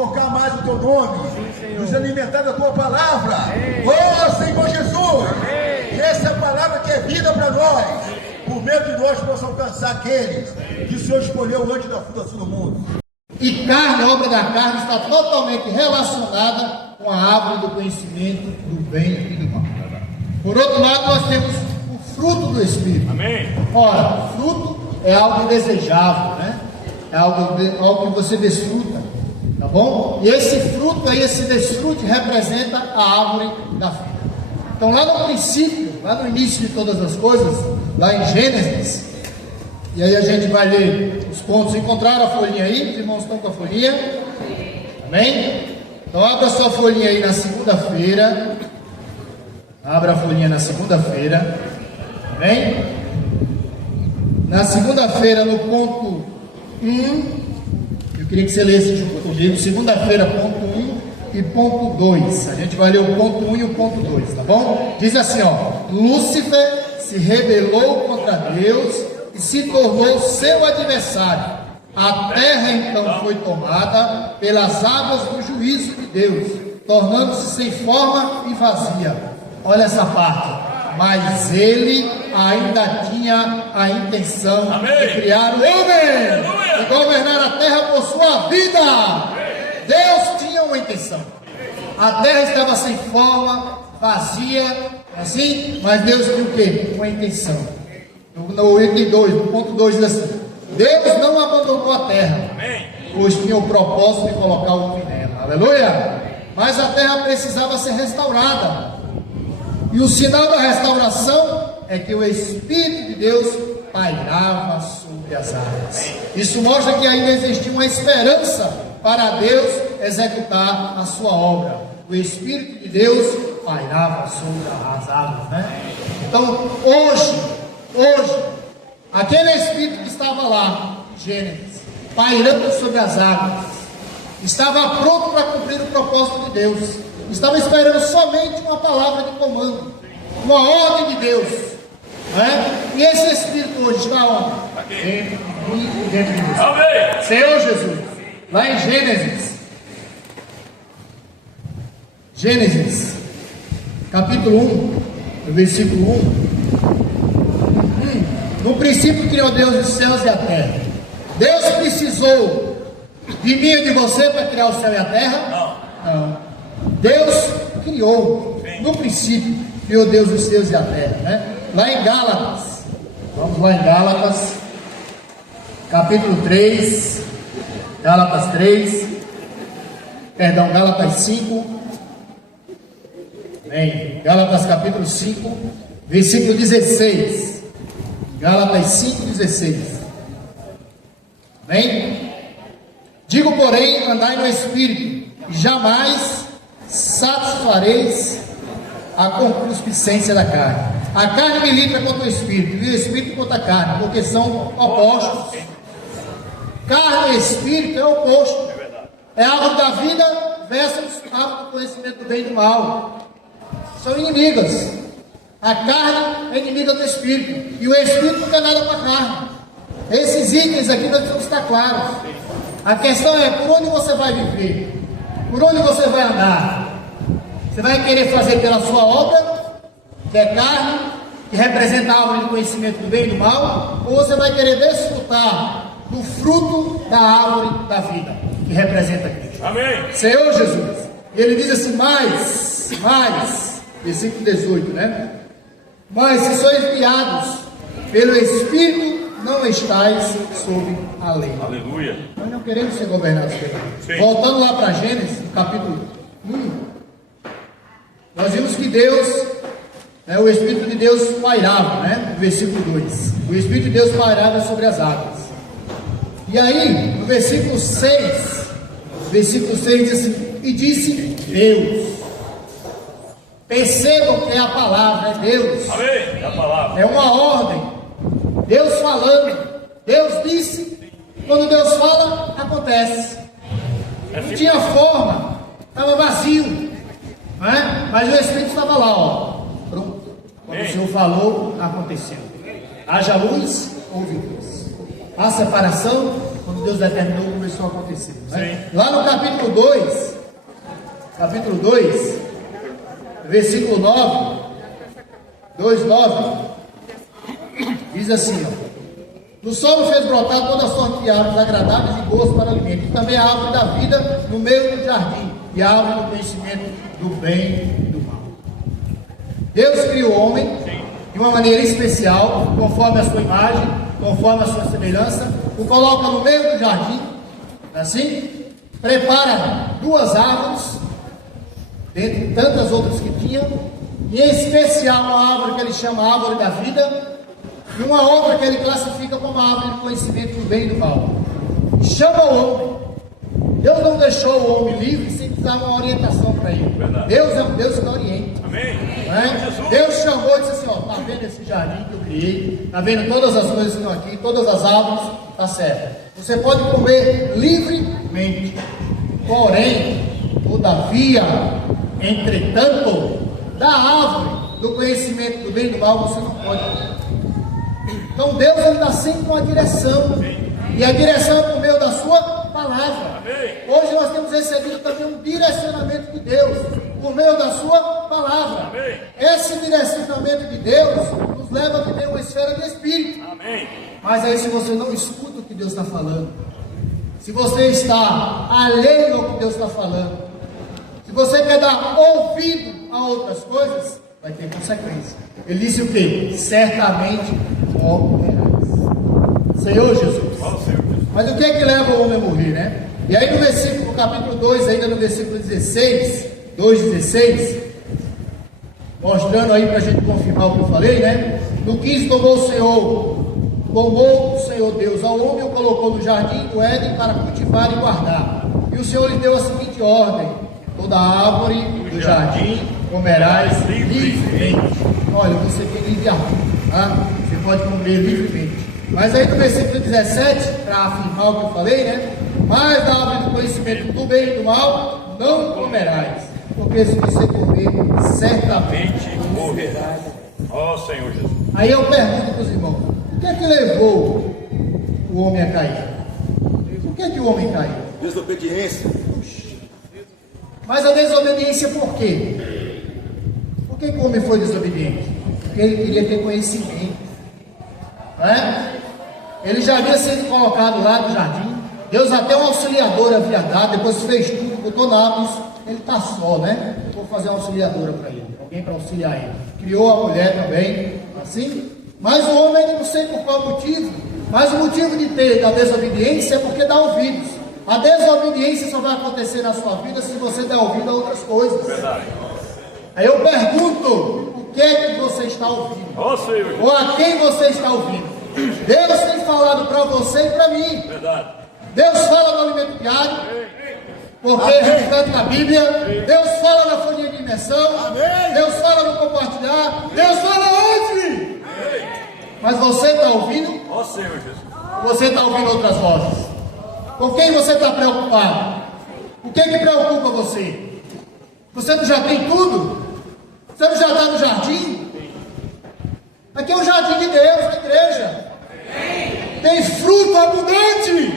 invocar mais o teu nome, nos alimentar da tua palavra. Oh, Senhor Jesus. de nós possa alcançar aqueles que o Senhor escolheu antes da fundação do mundo. E carne, a obra da carne, está totalmente relacionada com a árvore do conhecimento do bem e do mal. Por outro lado, nós temos o fruto do Espírito. Amém. Ora, o fruto é algo desejável, né? É algo que você desfruta, tá bom? E esse fruto aí, esse desfrute, representa a árvore da vida. Então, lá no princípio, lá no início de todas as coisas, lá em Gênesis, e aí a gente vai ler os pontos. Encontraram a folhinha aí? Os irmãos estão com a folhinha? Amém? Então, abra a sua folhinha aí na segunda-feira. Abra a folhinha na segunda-feira. Amém? Na segunda-feira, no ponto 1, eu queria que você lesse junto comigo. Segunda-feira, ponto 1 e ponto 2. A gente vai ler o ponto 1 e o ponto 2, tá bom? Diz assim, ó: Lúcifer se rebelou contra Deus e se tornou seu adversário. A terra então foi tomada pelas águas do juízo de Deus, tornando-se sem forma e vazia. Olha essa parte. Mas ele ainda tinha a intenção de criar o homem e governar a terra por sua vida. Deus tinha uma intenção. A terra estava sem forma, vazia, assim, mas Deus tinha o quê? Uma intenção. No item 2, no ponto 2 diz assim: Deus não abandonou a terra, pois tinha o propósito de colocar o homem nela. Aleluia! Mas a terra precisava ser restaurada. E o sinal da restauração é que o Espírito de Deus pairava sobre as águas. Isso mostra que ainda existia uma esperança para Deus executar a sua obra. O Espírito de Deus pairava sobre as águas, né? Então, hoje, aquele Espírito que estava lá, em Gênesis, pairando sobre as águas, estava pronto para cumprir o propósito de Deus. Estava esperando somente uma palavra de comando, uma ordem de Deus, né? E esse Espírito hoje está onde? Dentro de você. Amém. Senhor Jesus, lá em Gênesis, capítulo 1, versículo 1. No princípio criou Deus os céus e a terra. Deus precisou de mim e de você para criar o céu e a terra? Não. Deus criou, no princípio, criou Deus os céus e a terra, né? Lá em Gálatas, vamos lá em Gálatas, capítulo 3, Gálatas 5, bem, Gálatas capítulo 5, versículo 16, Gálatas 5, 16, bem, digo porém, andai no Espírito, e jamais satisfareis a concupiscência da carne. A carne milita contra o Espírito, e o Espírito contra a carne, porque são opostos. Carne e Espírito é oposto. É árvore da vida versus árvore do conhecimento do bem e do mal. São inimigas. A carne é inimiga do Espírito, e o Espírito não quer nada com a carne. Esses itens aqui nós precisamos estar claros. A questão é por onde você vai viver, por onde você vai andar. Você vai querer fazer pela sua obra, que é carne, que representa a árvore do conhecimento do bem e do mal, ou você vai querer desfrutar do fruto da árvore da vida, que representa Cristo. Amém. Senhor Jesus. E ele diz assim, mais, versículo 18, né? Mas se sois guiados pelo Espírito, não estáis sob a lei. Aleluia. Nós não queremos ser governados pela lei. Voltando lá para Gênesis, capítulo 1, nós vimos que Deus, o Espírito de Deus pairava, né? No versículo 2. O Espírito de Deus pairava sobre as águas. E aí, no versículo 6 diz assim, e disse Deus. Percebam que é a palavra, é Deus. Amém. É a palavra. É uma ordem. Deus falando. Deus disse. Quando Deus fala, acontece. Não tinha forma. Estava vazio. Né? Mas o Espírito estava lá, ó. Pronto. Quando o Senhor falou, aconteceu. Haja luz, houve luz. A separação, quando Deus determinou, começou a acontecer. Né? Lá no capítulo 2, versículo 9, 2:9, Diz assim, ó. No solo fez brotar toda sorte de árvores agradáveis e boas para alimento. E também a árvore da vida no meio do jardim. E a árvore do conhecimento do bem e do mal. Deus criou o homem de uma maneira especial, conforme a sua imagem, conforme a sua semelhança. O coloca no meio do jardim, assim. Prepara 2 árvores, dentre tantas outras que tinham. E em especial uma árvore que ele chama árvore da vida. E uma outra que ele classifica como a árvore do conhecimento do bem e do mal. E chama o homem. Deus não deixou o homem livre sem dar uma orientação para ele. Verdade. Deus é um Deus que orienta. Amém. Deus chamou e disse assim, ó, está vendo esse jardim que eu criei? Está vendo todas as coisas que estão aqui, todas as árvores? Está certo. Você pode comer livremente. Porém, todavia, entretanto, da árvore do conhecimento do bem e do mal você não pode comer. Então Deus dá sempre uma direção. E a direção é por meio da sua palavra. Hoje nós temos recebido também um direcionamento de Deus por meio da sua palavra. Esse direcionamento de Deus nos leva a viver uma esfera de espírito. Mas aí se você não escuta o que Deus está falando, se você está alheio ao que Deus está falando, se você quer dar ouvido a outras coisas, vai ter consequência. Ele disse o quê? Certamente morrerás. Senhor Jesus. Mas o que é que leva o homem a morrer, né? E aí no capítulo 2, ainda no versículo 16, 2,16, mostrando aí para a gente confirmar o que eu falei, né? No 15 tomou o Senhor Deus ao homem e o colocou no jardim do Éden para cultivar e guardar. E o Senhor lhe deu a seguinte ordem: toda árvore do jardim comerás livremente. Olha, você tem livre-arbítrio, tá? Você pode comer livremente. Mas aí no versículo 17, para afirmar o que eu falei, né? Mas da árvore do conhecimento do bem e do mal não comerás, porque se você comer, certamente morrerás. Ó Senhor Jesus. Aí eu pergunto para os irmãos: o que é que levou o homem a cair? Por que é que o homem caiu? Desobediência. Mas a desobediência por quê? Por que o homem foi desobediente? Porque ele queria ter conhecimento. Não é? Ele já havia sido colocado lá no jardim. Deus até um auxiliador havia dado. Depois fez tudo, botou nápoles. Ele está só, né? Vou fazer uma auxiliadora para ele. Alguém para auxiliar ele. Criou a mulher também, assim. Mas o homem, não sei por qual motivo. Mas o motivo de ter da desobediência é porque dá ouvidos. A desobediência só vai acontecer na sua vida se você der ouvido a outras coisas. Verdade. Aí eu pergunto: o que é que você está ouvindo? Ó Senhor. Ou a quem você está ouvindo? Deus tem falado para você e para mim. Verdade. Deus fala no alimento diário, porque a gente canta na Bíblia. Deus fala na folhinha de imersão. Deus fala no compartilhar. Deus fala onde? Mas você está ouvindo? Ó Senhor Jesus. Ou você está ouvindo outras vozes? Com quem você está preocupado? O que preocupa você? Você não já tem tudo? Você não já está no jardim? Aqui é o jardim de Deus, a igreja. Tem fruto abundante.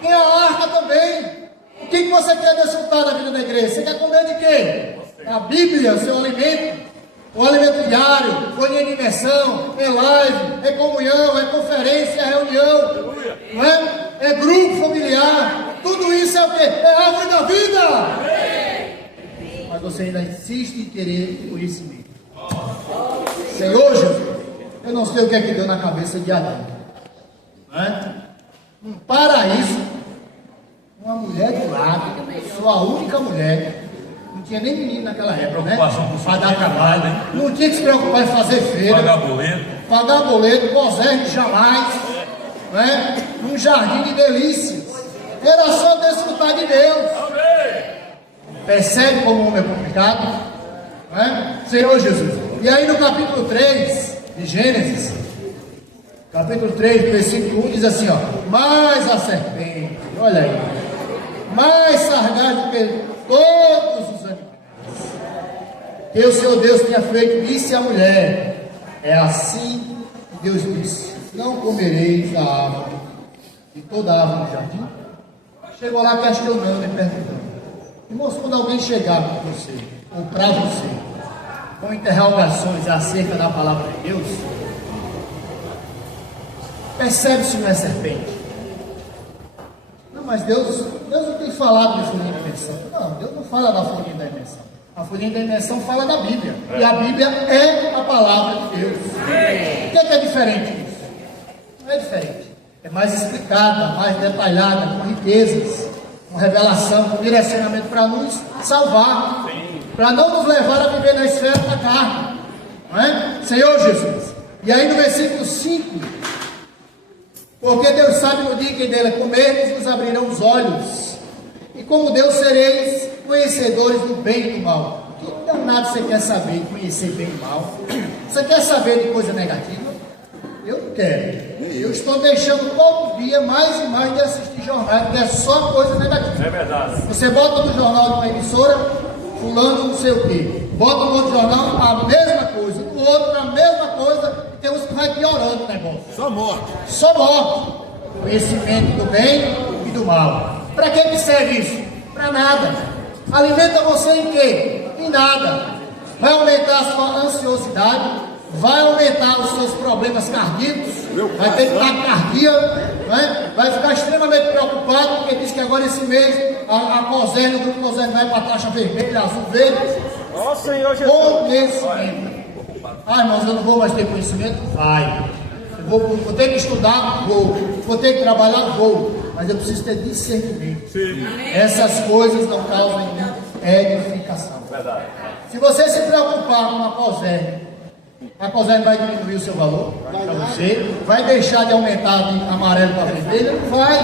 Tem a arca também. O que você quer desfrutar da vida da igreja? Você quer comer de quê? A Bíblia, seu alimento. O alimento diário, folhinha de imersão, é live, é comunhão, é conferência, é reunião, não é? É grupo familiar. Tudo isso é o quê? É a árvore da vida. Mas você ainda insiste em querer conhecimento. Senhor Jesus, eu não sei o que é que deu na cabeça de Adão, não é? Um paraíso, uma mulher do lado, sua única mulher. Não tinha nem menino naquela época, né? Para dar trabalho, né? Não tinha que se preocupar em fazer feira, pagar boleto, gozar jamais, né? Um jardim de delícias. Era só desfrutar de Deus. Percebe como o homem é complicado? Né? Senhor Jesus. E aí no capítulo 3 de Gênesis, capítulo 3, versículo 1, diz assim, ó: mas a serpente, olha aí, mais sagaz do que todos os animais que o Senhor Deus tinha feito, disse a mulher: é assim que Deus disse, não comereis a árvore, de toda a árvore do jardim. Chegou lá questionando e perguntando. Irmãos, quando alguém chegar para você, ou para você, com interrogações acerca da palavra de Deus, percebe se não é serpente. Não, mas Deus não tem falado de folhinha da imersão. Não, Deus não fala da folhinha da imersão. A folhinha da imersão fala da Bíblia. E a Bíblia é a palavra de Deus. O que é diferente disso? Não é diferente. É mais explicada, mais detalhada, com riquezas, com revelação, com direcionamento para nos salvar. Para não nos levar a viver na esfera da carne. Não é? Senhor Jesus. E aí no versículo 5, porque Deus sabe no dia que dele comermos, nos abrirão os olhos. E como Deus sereis conhecedores do bem e do mal. Que danado você quer saber, conhecer bem e mal? Você quer saber de coisa negativa? Eu não quero. Eu estou deixando todo dia mais e mais de assistir jornal, que é só coisa negativa. É verdade. Você bota no jornal de uma emissora, fulano não sei o quê. Bota no outro jornal, a mesma coisa. No outro, a mesma coisa. E tem uns que vai piorando o negócio. Só morte. Só morte. Conhecimento do bem e do mal. Para que serve isso? Para nada. Alimenta você em quê? Em nada. Vai aumentar a sua ansiosidade, vai aumentar os seus problemas cardíacos, vai ter taquicardia, né? Vai ficar extremamente preocupado, porque diz que agora esse mês a COSERN, o grupo COSERN vai para a taxa vermelha, azul, verde. Ó Senhor Jesus. Conhecimento. Ah, irmãos, eu não vou mais ter conhecimento? Vai. Eu vou ter que estudar? Vou ter que trabalhar? Vou. Mas eu preciso ter discernimento. Sim. Essas coisas não causam em mim edificação. Verdade. Se você se preocupar com a COSERN vai diminuir o seu valor para você, vai deixar de aumentar de amarelo para vermelho? Não vai.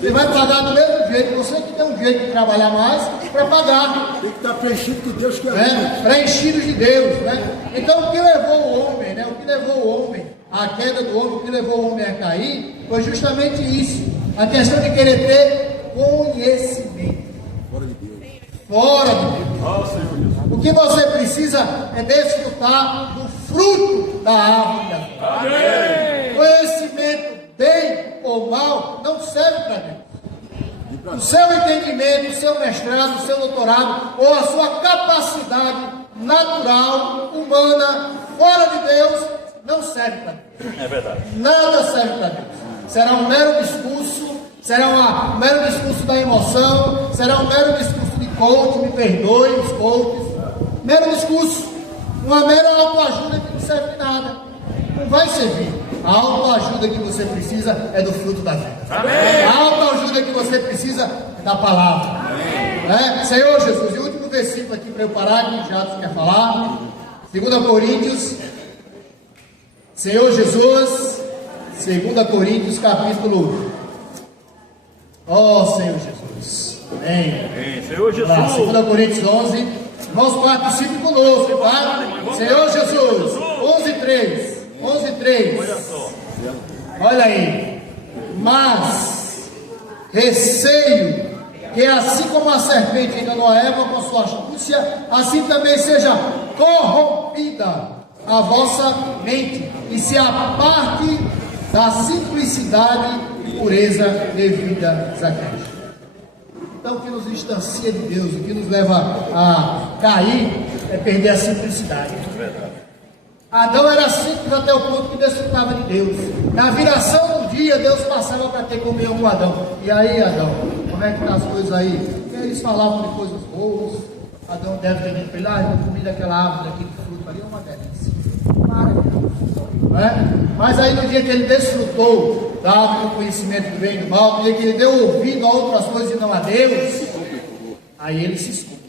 Você vai pagar do mesmo jeito. Você que tem um jeito de trabalhar mais para pagar. Tem que estar preenchido de Deus que é Né? Preenchido de Deus, né? Então o que levou o homem, né? O que levou o homem, a queda do homem, o que levou o homem a cair, foi justamente isso. A questão de querer ter conhecimento. Fora de Deus. Fora de Deus. Ó Senhor Jesus. O que você precisa é desfrutar do fruto da árvore da vida. Amém. Conhecimento, bem ou mal, não serve para Deus. O seu entendimento, o seu mestrado, o seu doutorado, ou a sua capacidade natural, humana, fora de Deus, não serve para Deus. É verdade. Nada serve para Deus. Será um mero discurso, será um mero discurso da emoção, será um mero discurso de coach, me perdoe os coaches. Mero discurso, uma mera autoajuda que não serve de nada. Não vai servir. A autoajuda que você precisa é do fruto da vida. Amém. A autoajuda que você precisa é da palavra. Né? Senhor Jesus, e o último versículo aqui para eu parar, que já quer falar. 2 Coríntios. Senhor Jesus, 2 Coríntios, capítulo. Ó Senhor Jesus. Amém. Amém. Senhor Lá, Jesus. 2 Coríntios 11. Irmãos, participem conosco, tá? Senhor Jesus, 11:3. 11:3. Olha só. Olha aí. Mas receio que assim como a serpente enganou a Eva com sua astúcia, assim também seja corrompida a vossa mente e se aparte da simplicidade e pureza devida a Cristo. Então, o que nos distancia de Deus, o que nos leva a cair, é perder a simplicidade. Adão era simples até o ponto que desfrutava de Deus. Na viração do dia, Deus passava para ter comunhão com Adão. E aí, Adão, como é que estão as coisas aí? E eles falavam de coisas boas. Adão deve ter dito para ele: ah, eu comi daquela árvore, daquele fruto ali, é uma delícia. Maravilhoso. Não é? Mas aí, no dia que ele desfrutou da árvore do conhecimento do bem e do mal, no dia que ele deu ouvido a outras coisas e não a Deus, aí ele se esconde.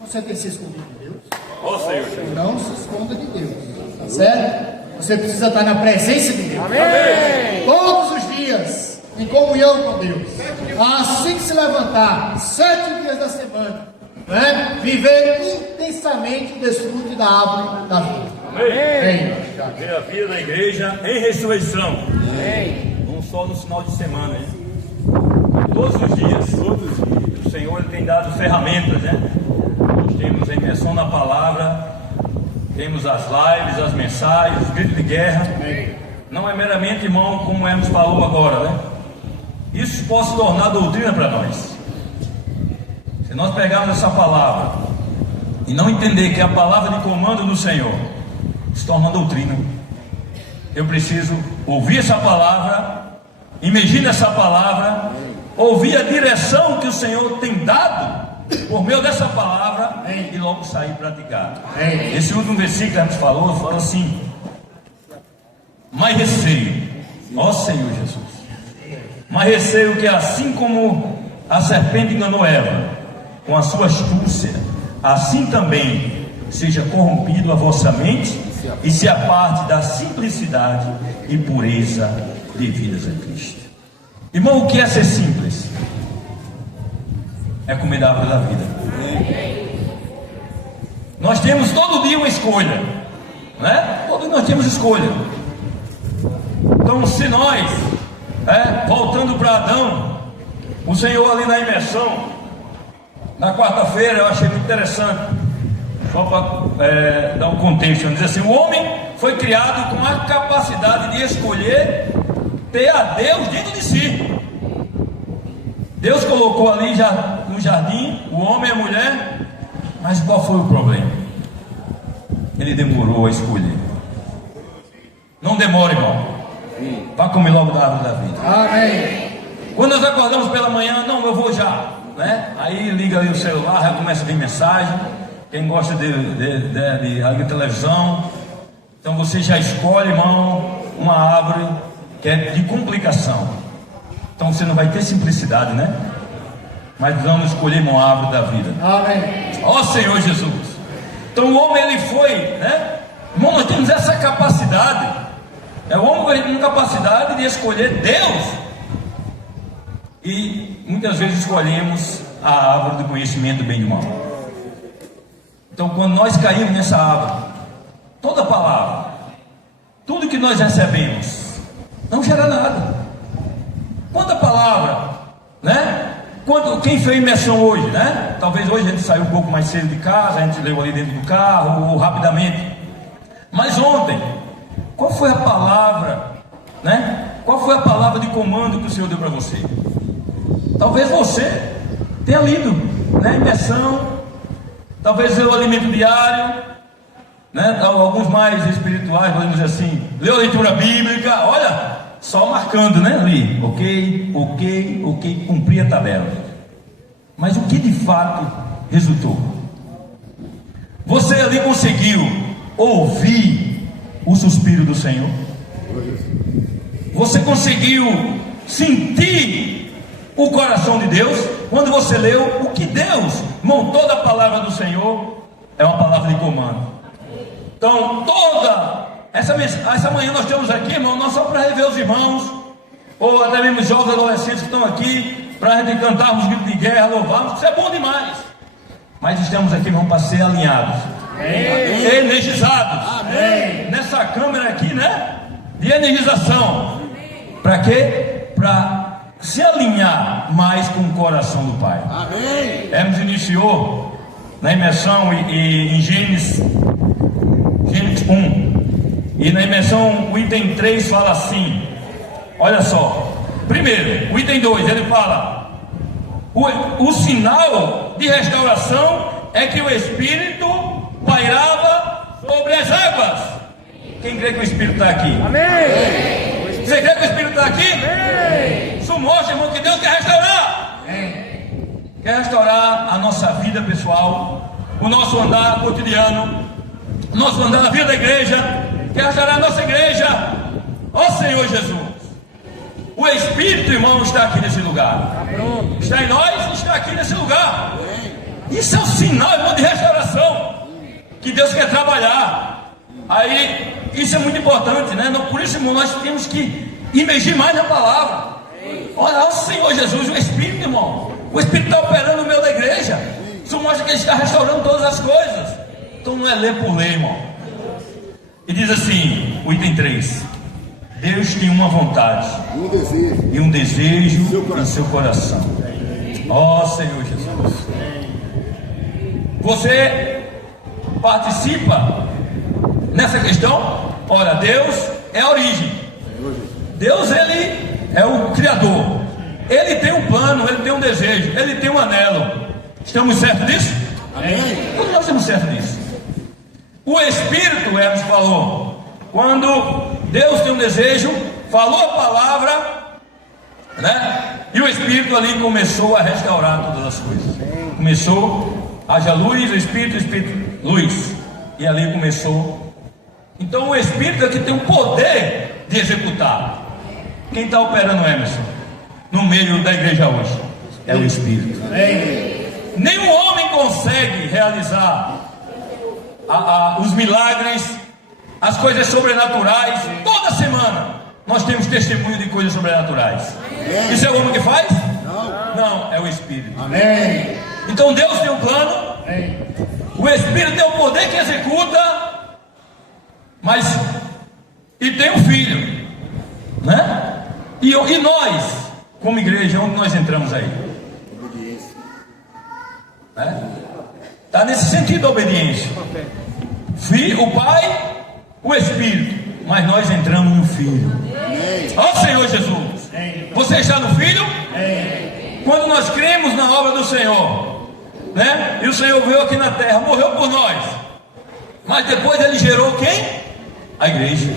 Você tem se escondido de Deus? Ó Senhor Jesus. Não se esconda de Deus, tá certo? Você precisa estar na presença de Deus. Amém. Todos os dias, em comunhão com Deus. Assim que se levantar, 7 dias da semana, né? Viver intensamente o desfrute da árvore da vida. Amém. Obrigado. Ver a vida da igreja em ressurreição. Amém. Não só no final de semana, hein? Todos os dias. Todos os dias. O Senhor ele tem dado ferramentas, né? Nós temos a imersão na palavra, temos as lives, as mensagens, os gritos de guerra. Não é meramente, irmão, como nos falou agora, né? Isso pode se tornar doutrina para nós. Se nós pegarmos essa palavra e não entender que é a palavra de comando do Senhor, se torna doutrina. eu preciso ouvir essa palavra, imergir nessa palavra, ouvir a direção que o Senhor tem dado por meio dessa palavra e logo sair e praticar. Esse último versículo que a gente falou, fala assim: mas receio, ó Senhor Jesus, mas receio que assim como a serpente enganou Eva com a sua astúcia, assim também seja corrompido a vossa mente e se aparte da simplicidade e pureza devidas a Cristo. Irmão, o que é ser simples? É comer da árvore da vida. Nós temos todo dia uma escolha, né? Todo dia nós temos escolha. Então, se nós, voltando para Adão, o Senhor ali na imersão, na quarta-feira, eu achei muito interessante, só para dar um contexto, diz assim: o homem foi criado com a capacidade de escolher ter a Deus dentro de si. Deus colocou ali já no jardim o homem e a mulher, mas qual foi o problema? Ele demorou a escolher. Não demore, irmão, para comer logo da árvore da vida. Amém. Quando nós acordamos pela manhã, não, eu vou já, né? Aí liga ali o celular, já começa a vir mensagem. Quem gosta de televisão, então você já escolhe, irmão, uma árvore que é de complicação. Então você não vai ter simplicidade, né? Mas vamos escolher uma árvore da vida. Amém. Ó Senhor Jesus. Então o homem, ele foi, né? Irmão, nós temos essa capacidade. O homem tem capacidade de escolher Deus. E muitas vezes escolhemos a árvore do conhecimento do bem e do mal. Então quando nós caímos nessa árvore, toda palavra, tudo que nós recebemos, não gera nada. Quanta palavra, né? Quem fez imersão hoje, né? Talvez hoje a gente saiu um pouco mais cedo de casa, a gente leu ali dentro do carro, ou rapidamente. Mas ontem, qual foi a palavra, né? Qual foi a palavra de comando que o Senhor deu para você? Talvez você tenha lido, né? Imersão, talvez leu o alimento diário, né? Alguns mais espirituais, podemos dizer assim, leu a leitura bíblica, olha, só marcando, né? Ali, ok, cumpri a tabela. Mas o que de fato resultou? Você ali conseguiu ouvir o suspiro do Senhor? Você conseguiu sentir o coração de Deus? Quando você leu o que Deus montou da palavra do Senhor, é uma palavra de comando. Então toda essa manhã nós estamos aqui, irmão, não só para rever os irmãos, ou até mesmo jovens adolescentes que estão aqui, para a gente cantarmos gritos de guerra, louvarmos, isso é bom demais. Mas estamos aqui, irmão, para ser alinhados, energizados. Amém. Nessa câmera aqui, né? De energização. Para quê? Para se alinhar mais com o coração do Pai. Amém. Hermes iniciou na imersão em Gênesis 1. E na imersão, o item 3 fala assim: olha só. Primeiro, o item 2, ele fala: o sinal de restauração é que o Espírito pairava sobre as águas. Quem crê que o Espírito está aqui? Amém. Você crê que o Espírito está aqui? Amém. Isso mostra, irmão, que Deus quer restaurar. Amém. Quer restaurar a nossa vida pessoal, o nosso andar cotidiano, o nosso andar na vida da igreja. Quer restaurar a nossa igreja. Ó Senhor Jesus, o Espírito, irmão, está aqui nesse lugar. Está em nós, está aqui nesse lugar. Isso é um sinal, irmão, de restauração, que Deus quer trabalhar. Aí, isso é muito importante, né? Por isso, irmão, nós temos que imergir mais na palavra. Olha, ó Senhor Jesus, o Espírito, irmão, o Espírito está operando no meio da igreja. Isso mostra que Ele está restaurando todas as coisas. Então não é ler por ler, irmão. E diz assim, o item 3: Deus tem uma vontade e um desejo em seu coração. Ó Senhor Jesus, você participa nessa questão? Ora, Deus é a origem. Deus, Ele é o Criador. Ele tem um plano, Ele tem um desejo, Ele tem um anelo. Estamos certos disso? Amém. Todos nós estamos certos disso. O Espírito, Hermes falou, quando Deus tem um desejo, falou a palavra, né? E o Espírito ali começou a restaurar todas as coisas. Começou, haja luz, o Espírito, luz. E ali começou. Então o Espírito aqui tem o poder de executar. Quem está operando, Emerson, no meio da igreja hoje? É o Espírito. Nenhum homem consegue realizar os milagres, as coisas sobrenaturais. Toda semana nós temos testemunho de coisas sobrenaturais. Isso é o homem que faz? Não, é o Espírito. Amém. Então Deus tem um plano. O Espírito tem o poder que executa, mas e tem um filho, né? E nós, como igreja, onde nós entramos aí? Está nesse sentido a obediência. Filho, o Pai, o Espírito, mas nós entramos no Filho. Ó Senhor Jesus, você está no Filho? Quando nós cremos na obra do Senhor, né? E o Senhor veio aqui na terra, morreu por nós, mas depois ele gerou quem? A igreja.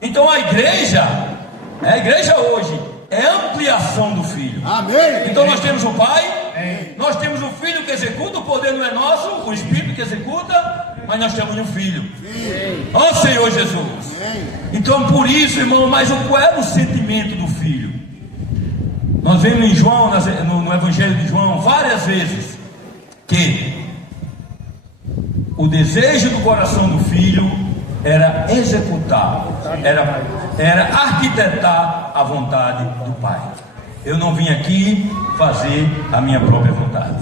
Então a igreja hoje é ampliação do Filho. Amém. Então nós temos o Pai, nós temos o Filho que executa, o poder não é nosso, o Espírito que executa, mas nós temos um Filho. Ó Senhor Jesus. Então por isso, irmão, mas qual é o sentimento do Filho? Nós vemos em João, no Evangelho de João, várias vezes, que o desejo do coração do Filho era executar, era arquitetar a vontade do Pai. Eu não vim aqui fazer a minha própria vontade,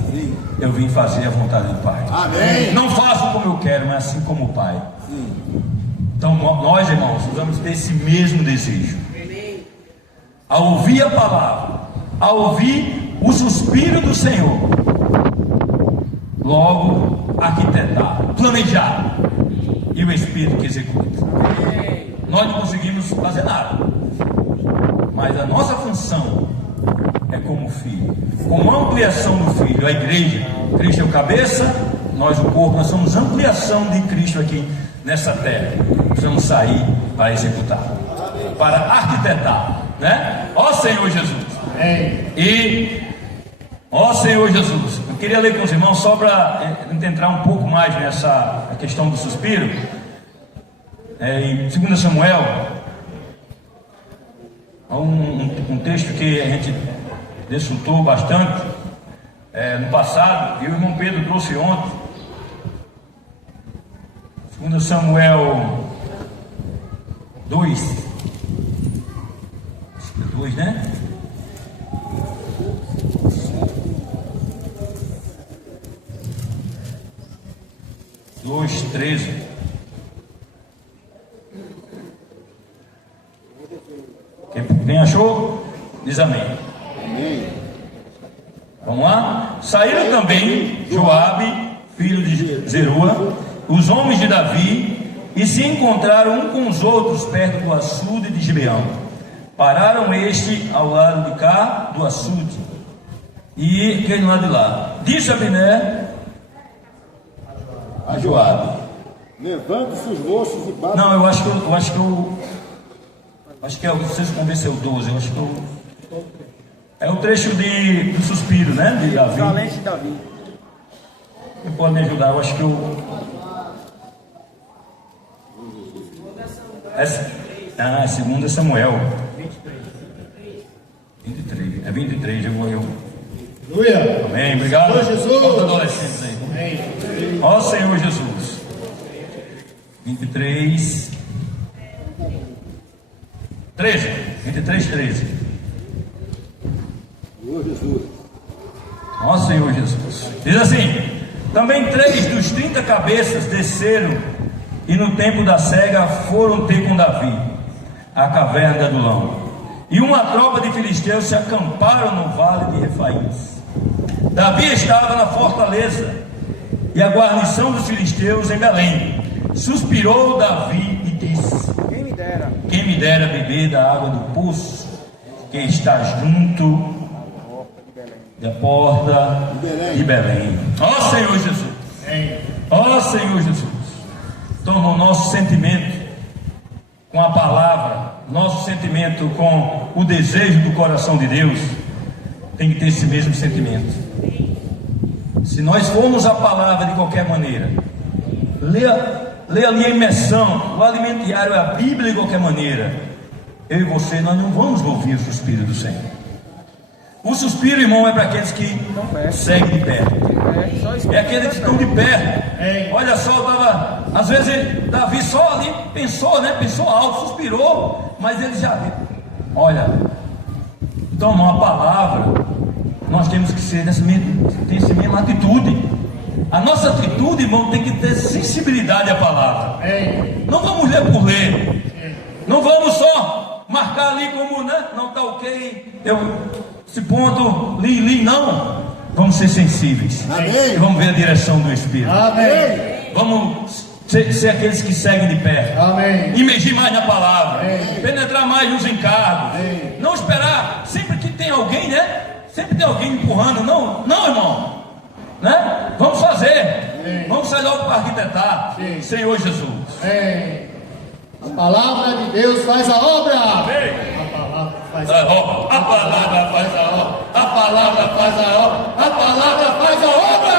eu vim fazer a vontade do Pai. Amém. Não faço como eu quero, mas assim como o Pai. Então nós, irmãos, vamos ter esse mesmo desejo. A ouvir a palavra, a ouvir o suspiro do Senhor, logo arquitetar, planejar, e o Espírito que executa. Nós não conseguimos fazer nada, mas a nossa função é como filho, como ampliação do Filho. A igreja, Cristo é o cabeça, nós o corpo, nós somos ampliação de Cristo aqui nessa terra. Precisamos sair para executar, para arquitetar, né? Ó Senhor Jesus. E ó Senhor Jesus, eu queria ler com os irmãos só para entrar um pouco mais nessa questão do suspiro. Em 2 Samuel, há um texto que a gente desfrutou bastante no passado, e o irmão Pedro trouxe ontem. 2 Samuel 2, 2, né? Dois, 13. Quem achou? Diz amém. Vamos lá? Saíram também Joabe, filho de Zeruá, os homens de Davi, e se encontraram um com os outros perto do açude de Gibeão. Pararam este ao lado de cá do açude, e aquele do lado de lá. Disse Abner a Joabe: Levante seus roxos e bata. Não, eu acho que vocês vão ver se é o 12. Eu acho que é o trecho do suspiro, né? De Davi. Valente Davi. Você pode me ajudar? Eu acho que é 2 Samuel 23. É 23, eu Aleluia. Amém, obrigado. Senhor Jesus. Os adolescentes aí. Amém. Ó Senhor Jesus. 23, 13. 23, 13. Senhor Jesus. Ó Senhor Jesus. Diz assim: também 3 dos 30 cabeças desceram, e no tempo da cega foram ter com Davi a caverna de Adulão. E uma tropa de filisteus se acamparam no vale de Refaíns. Davi estava na fortaleza, e a guarnição dos filisteus em Belém. Suspirou Davi e disse: quem me dera beber da água do poço que está junto da porta de Belém. Ó Senhor Jesus. Ó Senhor Jesus. Toma o nosso sentimento com a palavra, nosso sentimento com o desejo do coração de Deus, tem que ter esse mesmo sentimento. Se nós formos a palavra de qualquer maneira, ler ali a imersão, o alimento diário é a Bíblia de qualquer maneira, eu e você, nós não vamos ouvir o suspiro do Senhor. O suspiro, irmão, é para aqueles que seguem de perto. É aqueles que estão de perto. Olha só, às vezes Davi só ali pensou, né? Pensou alto, suspirou, mas ele já viu. Olha, então, uma palavra, nós temos que ser ter essa mesma atitude. A nossa atitude, irmão, tem que ter sensibilidade à palavra. Não vamos ler por ler. Não vamos só marcar ali como, né? Não está ok. Esse ponto, li, não. Vamos ser sensíveis. Amém. E vamos ver a direção do Espírito. Amém. Vamos ser aqueles que seguem de perto. Amém. Imergir mais na palavra. Amém. Penetrar mais nos encargos. Amém. Não esperar sempre que tem alguém, né? Sempre tem alguém empurrando. Não, irmão. Né? Vamos fazer. Amém. Vamos sair logo para arquitetar. Sim. Senhor Jesus. Amém. A palavra de Deus faz a obra. Amém. A palavra faz A palavra faz a obra. A palavra faz a obra. A palavra faz a obra.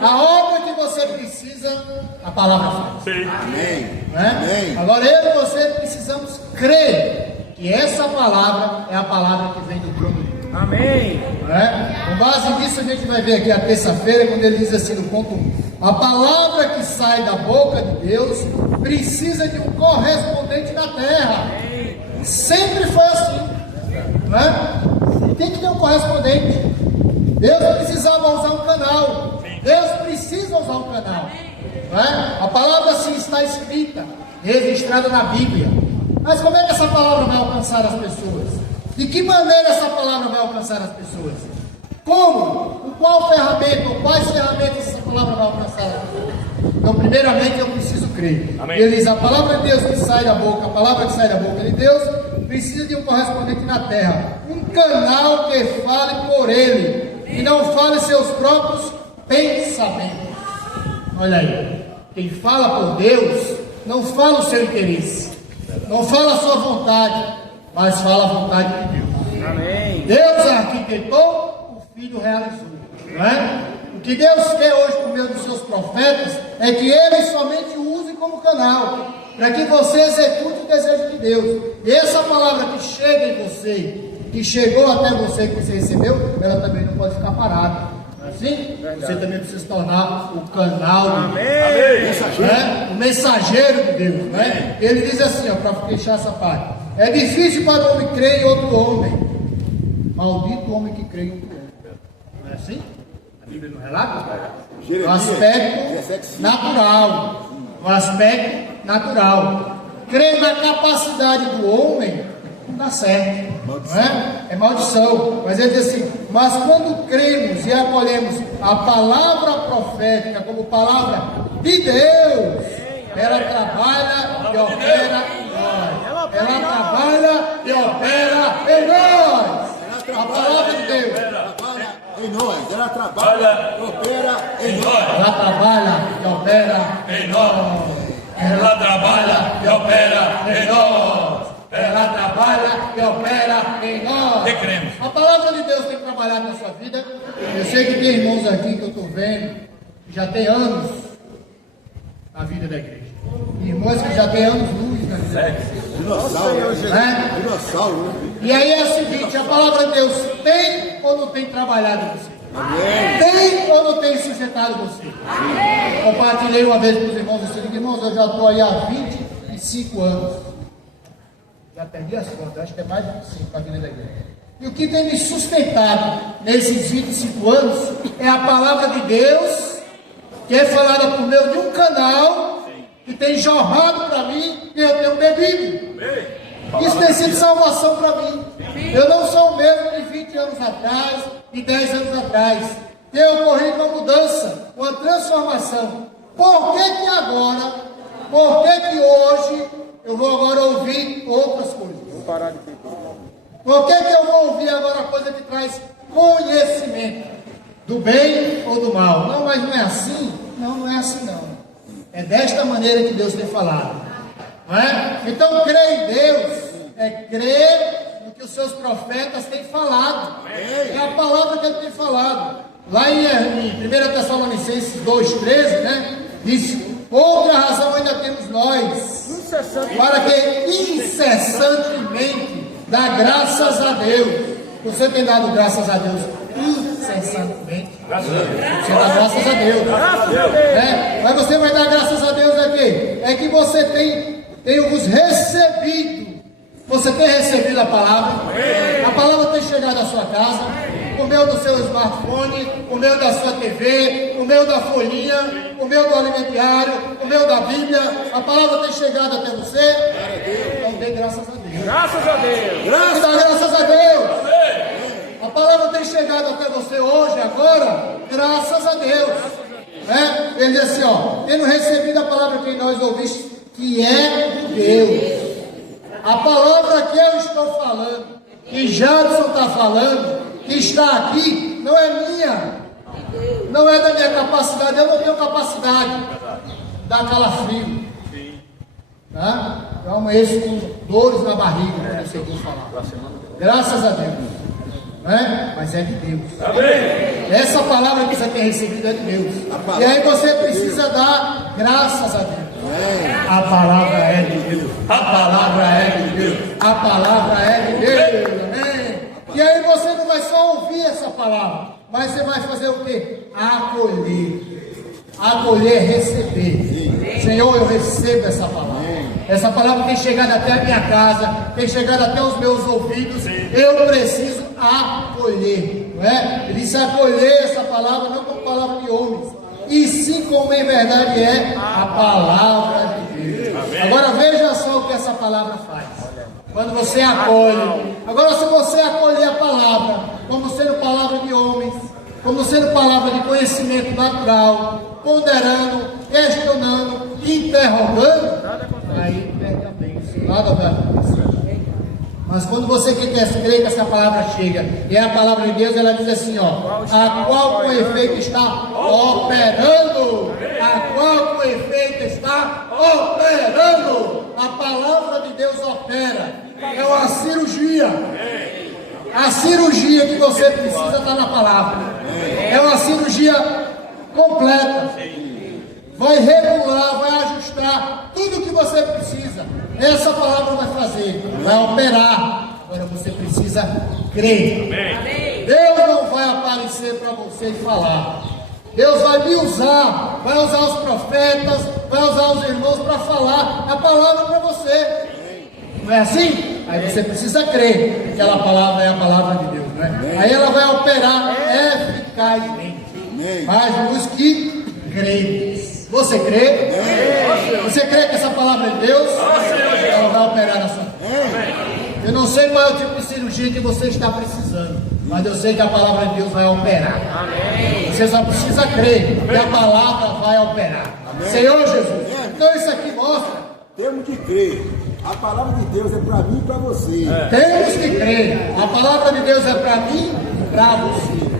A obra que você precisa, a palavra faz. Sim. Amém. Né? Amém. Agora eu e você precisamos crer que essa palavra é a palavra que vem do trono de Deus. Amém. Né? Com base nisso a gente vai ver aqui a terça-feira, quando ele diz assim no ponto 1: a palavra que sai da boca de Deus precisa de um correspondente na terra. Sempre foi assim, né? Tem que ter um correspondente. Deus precisava usar um canal. Deus precisa usar um canal, né? A palavra sim está escrita, registrada na Bíblia. Mas como é que essa palavra vai alcançar as pessoas? De que maneira essa palavra vai alcançar as pessoas? Como? Com qual ferramenta? Ou quais ferramentas essa palavra vai alcançar as pessoas? Então, primeiramente, eu preciso crer. Amém. Ele diz: a palavra de Deus que sai da boca, a palavra que sai da boca de Deus, precisa de um correspondente na terra. Um canal que fale por ele e não fale seus próprios pensamentos. Olha aí. Quem fala por Deus não fala o seu interesse, não fala a sua vontade, mas fala a vontade de Deus. Amém. Deus arquitetou, o Filho realizou, não é? O que Deus quer hoje por meio dos seus profetas é que eles somente o usem como canal, para que você execute o desejo de Deus. E essa palavra que chega em você, que chegou até você, que você recebeu, ela também não pode ficar parada. Não é assim? Você também precisa se tornar o canal de Deus. Né? O mensageiro de Deus, né? Ele diz assim, ó, para fechar essa parte: é difícil para o homem crer em outro homem, maldito o homem que crê em outro homem. Não é assim? A Bíblia não relata? O aspecto natural. O aspecto natural. Crer na capacidade do homem não dá certo. Não é? É maldição. Mas ele diz assim: mas quando cremos e acolhemos a palavra profética como palavra de Deus, ela trabalha e opera em nós. Ela trabalha e opera em nós. A palavra de Deus. Em nós, ela trabalha e opera em nós. Ela trabalha e opera Em nós. Ela trabalha e opera em nós. Ela trabalha e opera em nós. E cremos. A palavra de Deus tem que trabalhar na sua vida. Eu sei que tem irmãos aqui que eu estou vendo que já tem anos na vida da igreja. Irmãos que já tem anos luz na vida da igreja. Dinossauro, Né? dinossauro, né? E aí é o seguinte: a palavra de Deus tem ou não tem trabalhado em você? Amém. Tem ou não tem sustentado você? Compartilhei uma vez com os irmãos, eu disse: irmãos, eu já estou aí há 25 anos. Já perdi as contas, acho que é mais de 25 para a vida da igreja. E o que tem me sustentado nesses 25 anos é a palavra de Deus, que é falada por meio de um canal que tem jorrado para mim e eu tenho bebido. Isso tem sido salvação para mim. Eu não sou o mesmo de 20 anos atrás, de 10 anos atrás. Tem ocorrido uma mudança, uma transformação. Por que agora, por que hoje eu vou agora ouvir outras coisas? Vou parar de ter. Por que eu vou ouvir agora coisa que traz conhecimento do bem ou do mal? Não, mas não é assim? Não, não é assim não. É desta maneira que Deus tem falado. Não é? Então, crer em Deus é crer no que os seus profetas têm falado. É a palavra que ele tem falado. Lá em 1 Tessalonicenses 2,13, né? Diz: outra razão ainda temos nós, para que incessantemente dá graças a Deus. Você tem dado graças a Deus incessantemente? Graças a Deus. Você dá graças a Deus. Mas você vai dar graças a Deus aqui. É que você tem vos recebido. Você tem recebido a palavra. A palavra tem chegado à sua casa, o meu do seu smartphone, o meu da sua TV, o meu da folhinha, o meu do alimento diário, o meu da Bíblia. A palavra tem chegado até você. Então dê graças a Deus. Graças a Deus. Graças a Deus. A palavra tem chegado até você hoje, agora, graças a Deus. Ele diz assim, ó: tendo recebido a palavra que nós ouvimos, que é Deus. A palavra que eu estou falando, que Jadson está falando, que está aqui, não é minha, não é da minha capacidade. Eu não tenho capacidade, dá calafrio, tá? Eu amanheço com dores na barriga quando eu sei o que falar. Graças a Deus, né? Mas é de Deus. Essa palavra que você tem recebido é de Deus, e aí você precisa dar graças a Deus. A palavra é de Deus, a palavra é de Deus, a palavra é de Deus. Amém. E aí você não vai só ouvir essa palavra, mas você vai fazer o quê? Acolher, receber. Senhor, eu recebo essa palavra. Essa palavra tem chegado até a minha casa, tem chegado até os meus ouvidos. Eu preciso acolher, não é? Ele disse acolher essa palavra não como palavra de homens, e sim como em verdade é a palavra de Deus. Agora veja só o que essa palavra faz. Quando você acolhe, agora se você acolher a palavra como sendo palavra de homens, como sendo palavra de conhecimento natural, ponderando, questionando, interrogando, aí perde a bênção, nada vai acontecer. Mas quando você quer crer que essa palavra chega, e é a palavra de Deus, ela diz assim, ó: a qual com efeito está operando, a qual com efeito está operando. A palavra de Deus opera, é uma cirurgia. A cirurgia que você precisa está na palavra. É uma cirurgia completa. Vai regular, vai ajustar tudo o que você precisa. Essa palavra vai fazer, vai operar. Agora você precisa crer. Deus não vai aparecer para você e falar. Deus vai me usar, vai usar os profetas, vai usar os irmãos para falar a palavra para você. Não é assim? Aí você precisa crer que aquela palavra é a palavra de Deus, não é? Aí ela vai operar eficazmente. Mas os que creem. Você crê? Você crê que essa palavra é de Deus? Ela vai operar na sua vida. Eu não sei qual é o tipo de cirurgia que você está precisando, mas eu sei que a palavra de Deus vai operar. Você só precisa crer que a palavra vai operar. Senhor Jesus. Então isso aqui mostra. Temos que crer. A palavra de Deus é para mim e para você. Temos que crer. A palavra de Deus é para mim e para você.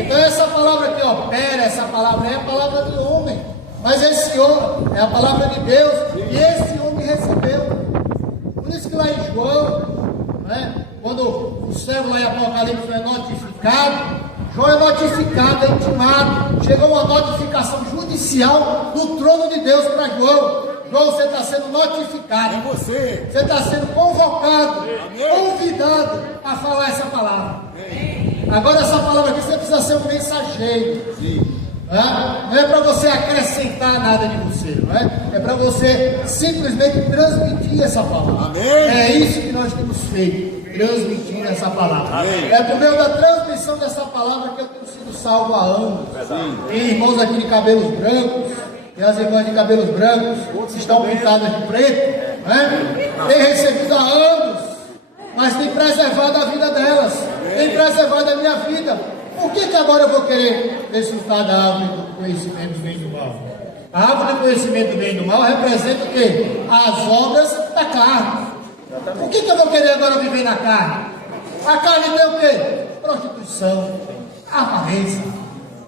Então essa palavra que opera, essa palavra é a palavra do homem. Mas esse homem é a palavra de Deus. E esse homem recebeu. Por isso que lá em João, quando o servo lá em Apocalipse é notificado, João é notificado, é intimado. Chegou uma notificação judicial do trono de Deus para João. João, você está sendo notificado. É você. Você está sendo convocado, convidado a falar essa palavra. Agora essa palavra aqui você precisa ser um mensageiro. Não é para você acrescentar nada de você, não é? É para você simplesmente transmitir essa palavra. Amém. É isso que nós temos feito, transmitindo essa palavra. Amém. É por meio da transmissão dessa palavra que eu tenho sido salvo há anos. Tem irmãos aqui de cabelos brancos, e as irmãs de cabelos brancos que estão pintadas de preto, tem recebido há anos, mas tem preservado a vida delas, tem preservado a minha vida. Por que agora eu vou querer desfrutar da árvore do conhecimento do bem e do mal? A árvore do conhecimento do bem e do mal representa o quê? As obras da carne. Por que eu vou querer agora viver na carne? A carne tem o quê? Prostituição, avareza,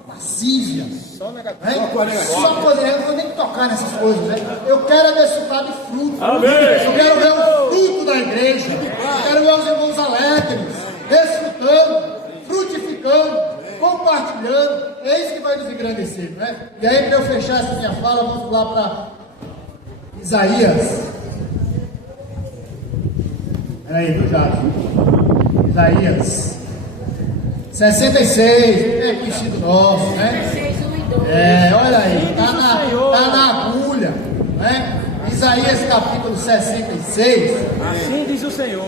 lascívia, Só negativo. Né? Só coisa negativa. Só coisa, eu não vou nem tocar nessas coisas, né? Eu quero é desfrutar de fruto. Amém. Eu quero ver o fruto da igreja. Eu quero ver os irmãos alegres, desfrutando, frutificando, compartilhando. É isso que vai nos engrandecer, né? E aí, para eu fechar essa minha fala, vamos lá para Isaías. Peraí, viu, Jato? Isaías 66, é conhecido nosso, né? Olha aí, tá na agulha, né? Isaías capítulo 66. Assim diz o Senhor.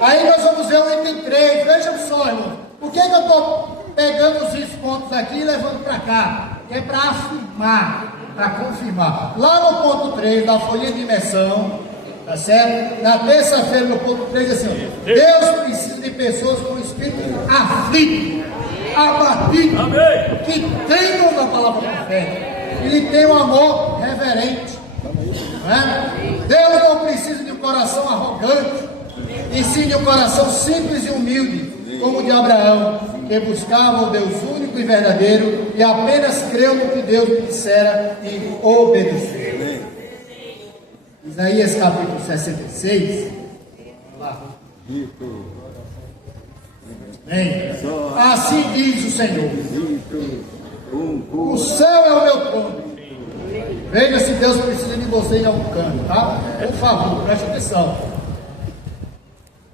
Aí nós vamos ver o item 3. Vejam só, irmão. Por que eu estou pegando os pontos aqui e levando para cá? É para afirmar, para confirmar. Lá no ponto 3 da folha de imersão, tá certo? Na terça-feira, no ponto 3, assim, ó, Deus precisa de pessoas com o espírito aflito, abatido, Amém. que treinam na palavra profética. Ele tem um amor reverente. Né? Deus não precisa de um coração arrogante, e sim de um coração simples e humilde, como o de Abraão, que buscava o Deus único e verdadeiro e apenas creu no que Deus lhe dissera e obedeceu. Isaías capítulo 66. Lá. Bem, assim diz o Senhor: o céu é o meu trono. Veja se Deus precisa de você em algum canto, tá? Por favor, preste atenção.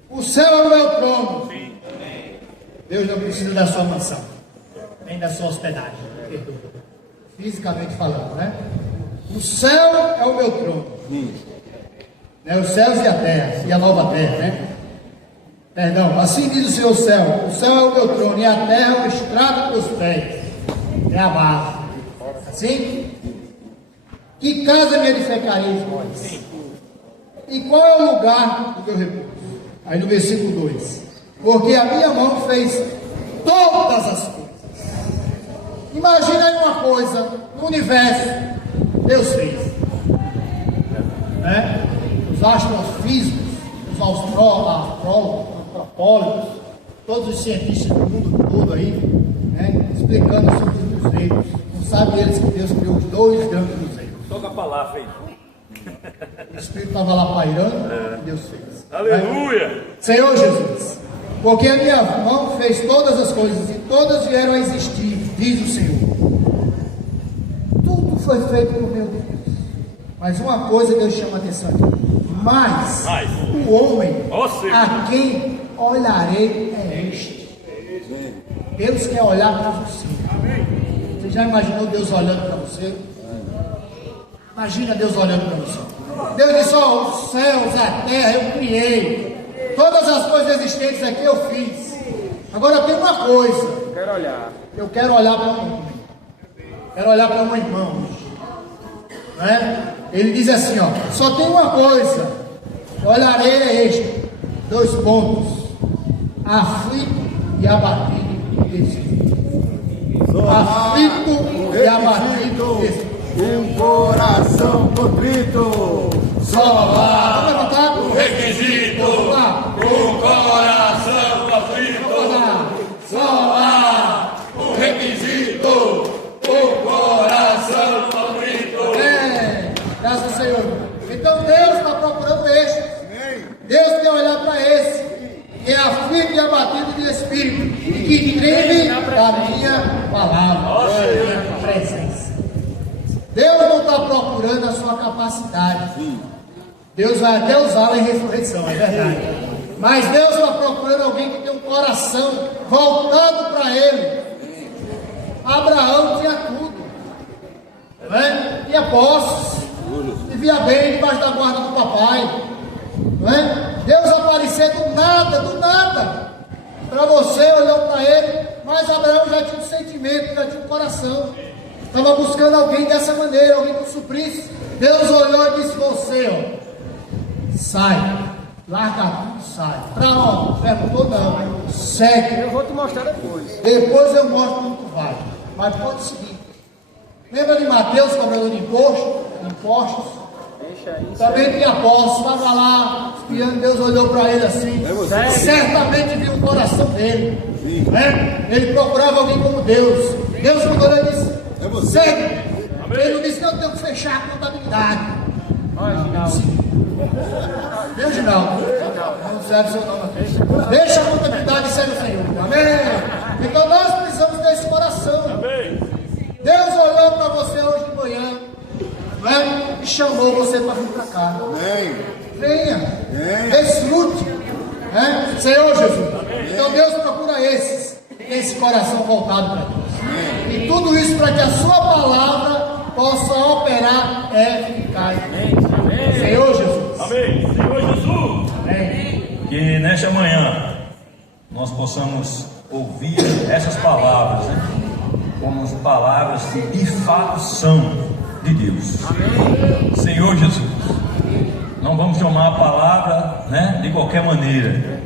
O céu é o meu trono. Deus não precisa da sua mansão, nem da sua hospedagem, fisicamente falando, né? O céu é o meu trono. Né? Os céus e a terra, e a nova terra, né? Perdão, assim diz o Senhor céu: o céu é o meu trono, e a terra é o estrado dos meus pés, é a base. Assim? Que casa me edificareis vós? E qual é o lugar do meu repouso? Aí no versículo 2: porque a minha mão fez todas as coisas. Imagina aí uma coisa, no universo, Deus fez. Né? Os astrofísicos, os astrólogos, antropólogos, todos os cientistas do mundo todo aí, né? Explicando sobre os cruzeiros. Não sabem eles que Deus criou os 2 grandes cruzeiros. Toca a palavra aí. O Espírito estava lá pairando, Deus fez. Aleluia. Né? Senhor Jesus, porque a minha mão fez todas as coisas e todas vieram a existir, diz o Senhor. Tudo foi feito por meu Deus. Mas uma coisa Deus chama a atenção aqui: mas o homem a quem olharei é este. Deus quer olhar para você. Você já imaginou Deus olhando para você? Imagina Deus olhando para você. Deus disse: ó, os céus, a terra eu criei, todas as coisas existentes aqui eu fiz. Agora tem uma coisa. Quero olhar. Eu quero olhar para um homem. Quero olhar para um irmão. Né? Ele diz assim, ó: só tem uma coisa. Eu olharei é este. 2 pontos: aflito e abatido de espírito. Aflito e abatido de espírito. Um coração contrito. Só lá. Vamos levantar? O requisito. Vamos lá. O coração aflito. Só há o requisito. O coração aflito. Graças ao Senhor. Então Deus está procurando este. Deus quer olhar para esse, que é aflito e abatido de espírito, e que treme da minha palavra, da minha presença. Deus não está procurando a sua capacidade. Deus vai até usá-la em ressurreição, é verdade. Mas Deus está procurando alguém que tem um coração voltado para Ele. Abraão tinha tudo, né? Tinha posses, vivia bem debaixo da guarda do papai, né? Deus aparecer do nada, para você olhando para Ele. Mas Abraão já tinha um sentimento, já tinha um coração. Estava buscando alguém dessa maneira, alguém que suprisse. Deus olhou e disse: você, ó, sai, larga tudo, sai. Para onde? Perguntou não, segue. Eu vou te mostrar depois. Depois eu mostro como tu vai. Mas pode seguir. Lembra de Mateus, cobrador de impostos? Deixa isso. Também tinha apóstolo, estava lá, espiando, Deus olhou para ele assim, certamente viu o coração dele. Né? Ele procurava alguém como Deus. Deus mandou ele e disse: segue. Ele não disse: não, eu tenho que fechar a contabilidade. Olha, Ginaldo. Meu Ginaldo, não serve seu nome aqui. Deixa a contabilidade ser o Senhor. Amém? Então nós precisamos desse coração. Amém. Deus olhou para você hoje de manhã, né? E chamou você para vir para cá. Venha, desfrute, né? Senhor Jesus. Então Deus procura esse coração voltado para Deus. E tudo isso para que a sua palavra possa operar eficazmente. Senhor Jesus. Amém. Senhor Jesus. Amém. Que nesta manhã nós possamos ouvir essas palavras, né? Como palavras que de fato são de Deus. Amém. Senhor Jesus, não vamos tomar a palavra, né, de qualquer maneira,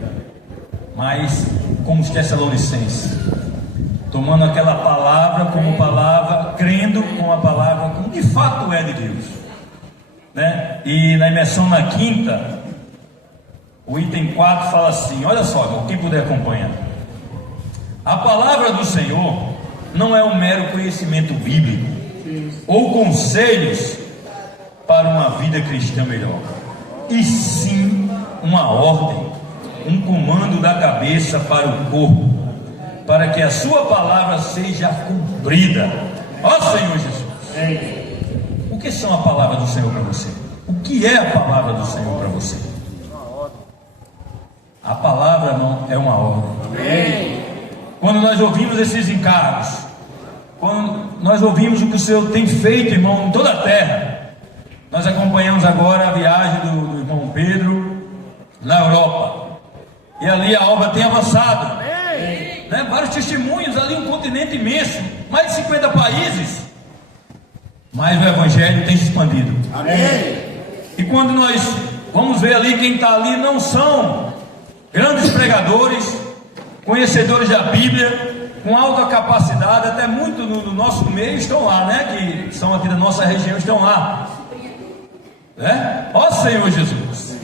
mas como os Tessalonicenses, tomando aquela palavra como palavra, crendo com a palavra como de fato é de Deus, né? E na imersão na quinta, o item 4 fala assim, olha só, quem puder acompanhar: a palavra do Senhor não é um mero conhecimento bíblico ou conselhos para uma vida cristã melhor, e sim uma ordem, um comando da cabeça para o corpo, para que a sua palavra seja cumprida. Ó Senhor Jesus, o que são a palavra do Senhor para você? O que é a palavra do Senhor para você? A palavra não é uma ordem. Quando nós ouvimos esses encargos, quando nós ouvimos o que o Senhor tem feito, irmão, em toda a terra, nós acompanhamos agora a viagem do irmão Pedro na Europa, e ali a obra tem avançado, né? Vários testemunhos ali, um continente imenso, mais de 50 países, mas o Evangelho tem se expandido. Amém. E quando nós vamos ver ali, quem está ali não são grandes pregadores, conhecedores da Bíblia, com alta capacidade, até muito no nosso meio estão lá, né? Que são aqui da nossa região, estão lá, né? Ó Senhor Jesus.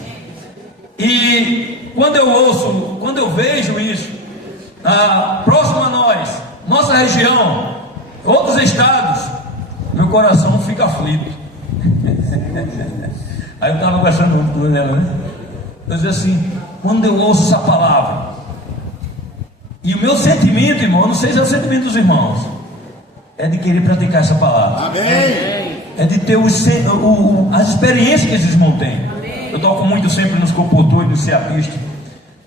E quando eu ouço, quando eu vejo isso, próximo a nós, nossa região, outros estados, meu coração fica aflito. Aí eu estava conversando com ela, né? Eu dizia assim, quando eu ouço essa palavra, e o meu sentimento, irmão, eu não sei se é o sentimento dos irmãos, é de querer praticar essa palavra. Amém. É de ter as experiências que esses irmãos têm. Eu toco muito sempre nos compositores do Ceapista.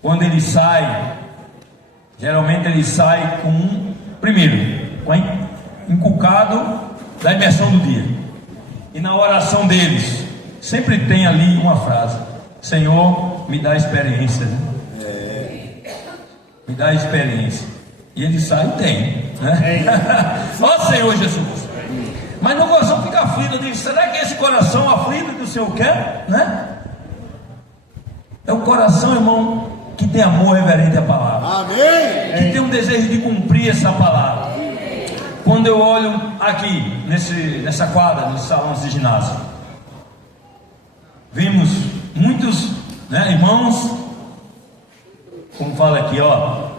Quando ele sai, geralmente ele sai com inculcado da imersão do dia. E na oração deles, sempre tem ali uma frase: Senhor, me dá experiência, né? Me dá experiência. E ele sai e tem, né? Ó Senhor Jesus. Mas meu coração fica aflito. Eu digo, será que é esse coração aflito que o Senhor quer, né? É um coração, irmão, que tem amor reverente à palavra. Amém. Que tem um desejo de cumprir essa palavra. Quando eu olho aqui nessa quadra, nos salões de ginásio, vimos muitos, né, irmãos, como fala aqui, ó: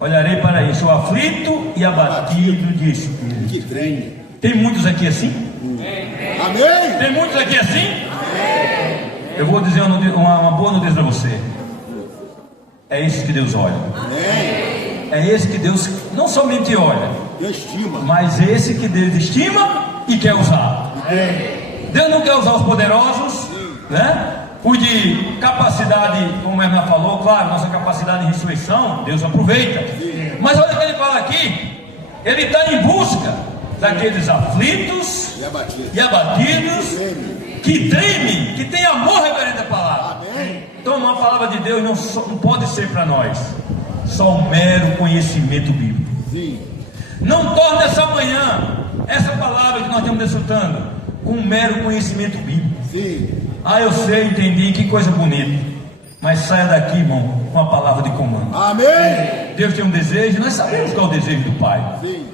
olharei para isso, aflito e abatido de espírito. Que trem. Tem muitos aqui assim? Amém. Tem muitos aqui assim? Eu vou dizer uma boa notícia para você. É esse que Deus olha. Amém. É esse que Deus não somente olha, Deus estima. mas esse que Deus estima e quer usar. Deus não quer usar os poderosos, né? Os de capacidade, como a irmã falou, claro, nossa capacidade de ressurreição, Deus aproveita. Mas olha o que ele fala aqui: ele está em busca daqueles aflitos e abatidos, que tremem, que tem amor reverente à palavra. Amém. Então a palavra de Deus não pode ser para nós só um mero conhecimento bíblico. Sim. Não torne essa manhã, essa palavra que nós estamos desfrutando, um mero conhecimento bíblico. Sim. Eu sei, entendi, que coisa bonita. Mas saia daqui, irmão, com a palavra de comando. Amém. Deus tem um desejo, nós sabemos qual é o desejo do Pai. Sim.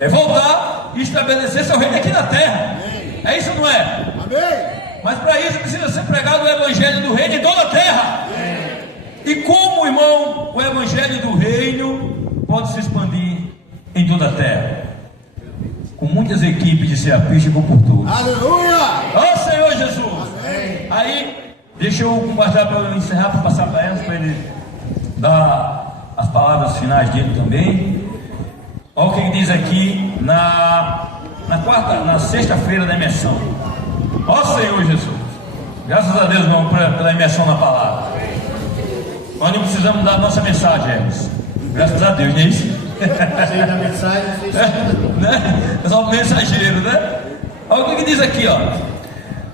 É voltar e estabelecer seu reino aqui na terra. É isso ou não é? Amém. Mas para isso precisa ser pregado o Evangelho do Reino em toda a terra. E como, irmão, o Evangelho do Reino pode se expandir em toda a terra? Com muitas equipes de Ceapista e Comportura. Aleluia. Ó Senhor Jesus. Amém. Aí, deixa eu compartilhar para eu encerrar, para passar para elas, para ele dar as palavras finais dele também. Olha o que ele diz aqui na sexta-feira da imersão. Ó Senhor Jesus. Graças a Deus, irmão, pela imersão na palavra. Nós não precisamos dar a nossa mensagem, Hermes. Graças a Deus, não é isso? Sei da mensagem, Né? É só um mensageiro, né? Olha o que diz aqui, ó.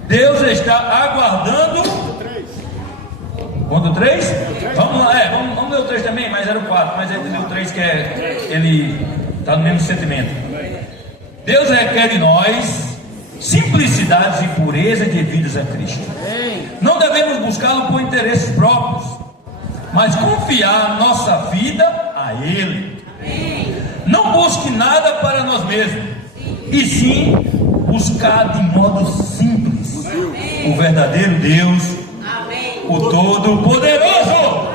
Deus está aguardando. Quanto 3? Vamos lá, vamos ler o 3 também, mas era o 4, mas ele o 3 que ele está no mesmo sentimento. Deus requer de nós simplicidade e pureza devidas a Cristo. Não devemos buscá-lo por interesses próprios, mas confiar nossa vida a Ele. Não busque nada para nós mesmos, e sim buscar de modo simples o verdadeiro Deus, o Todo-Poderoso.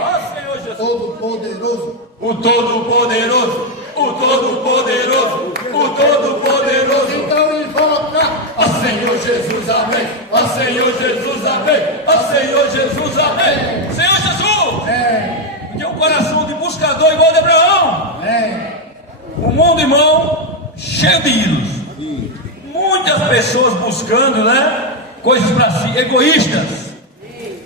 Ó Senhor Jesus, Todo-Poderoso. o Todo-Poderoso, o Todo-Poderoso, o Todo-Poderoso. Então invoca. Ó Senhor Jesus, amém. Ó Senhor Jesus, amém. Ó Senhor Jesus, amém. Senhor Jesus, porque o coração de buscador igual de Abraão. O mundo, irmão, cheio de ídolos. Muitas pessoas buscando, né, coisas para si, egoístas.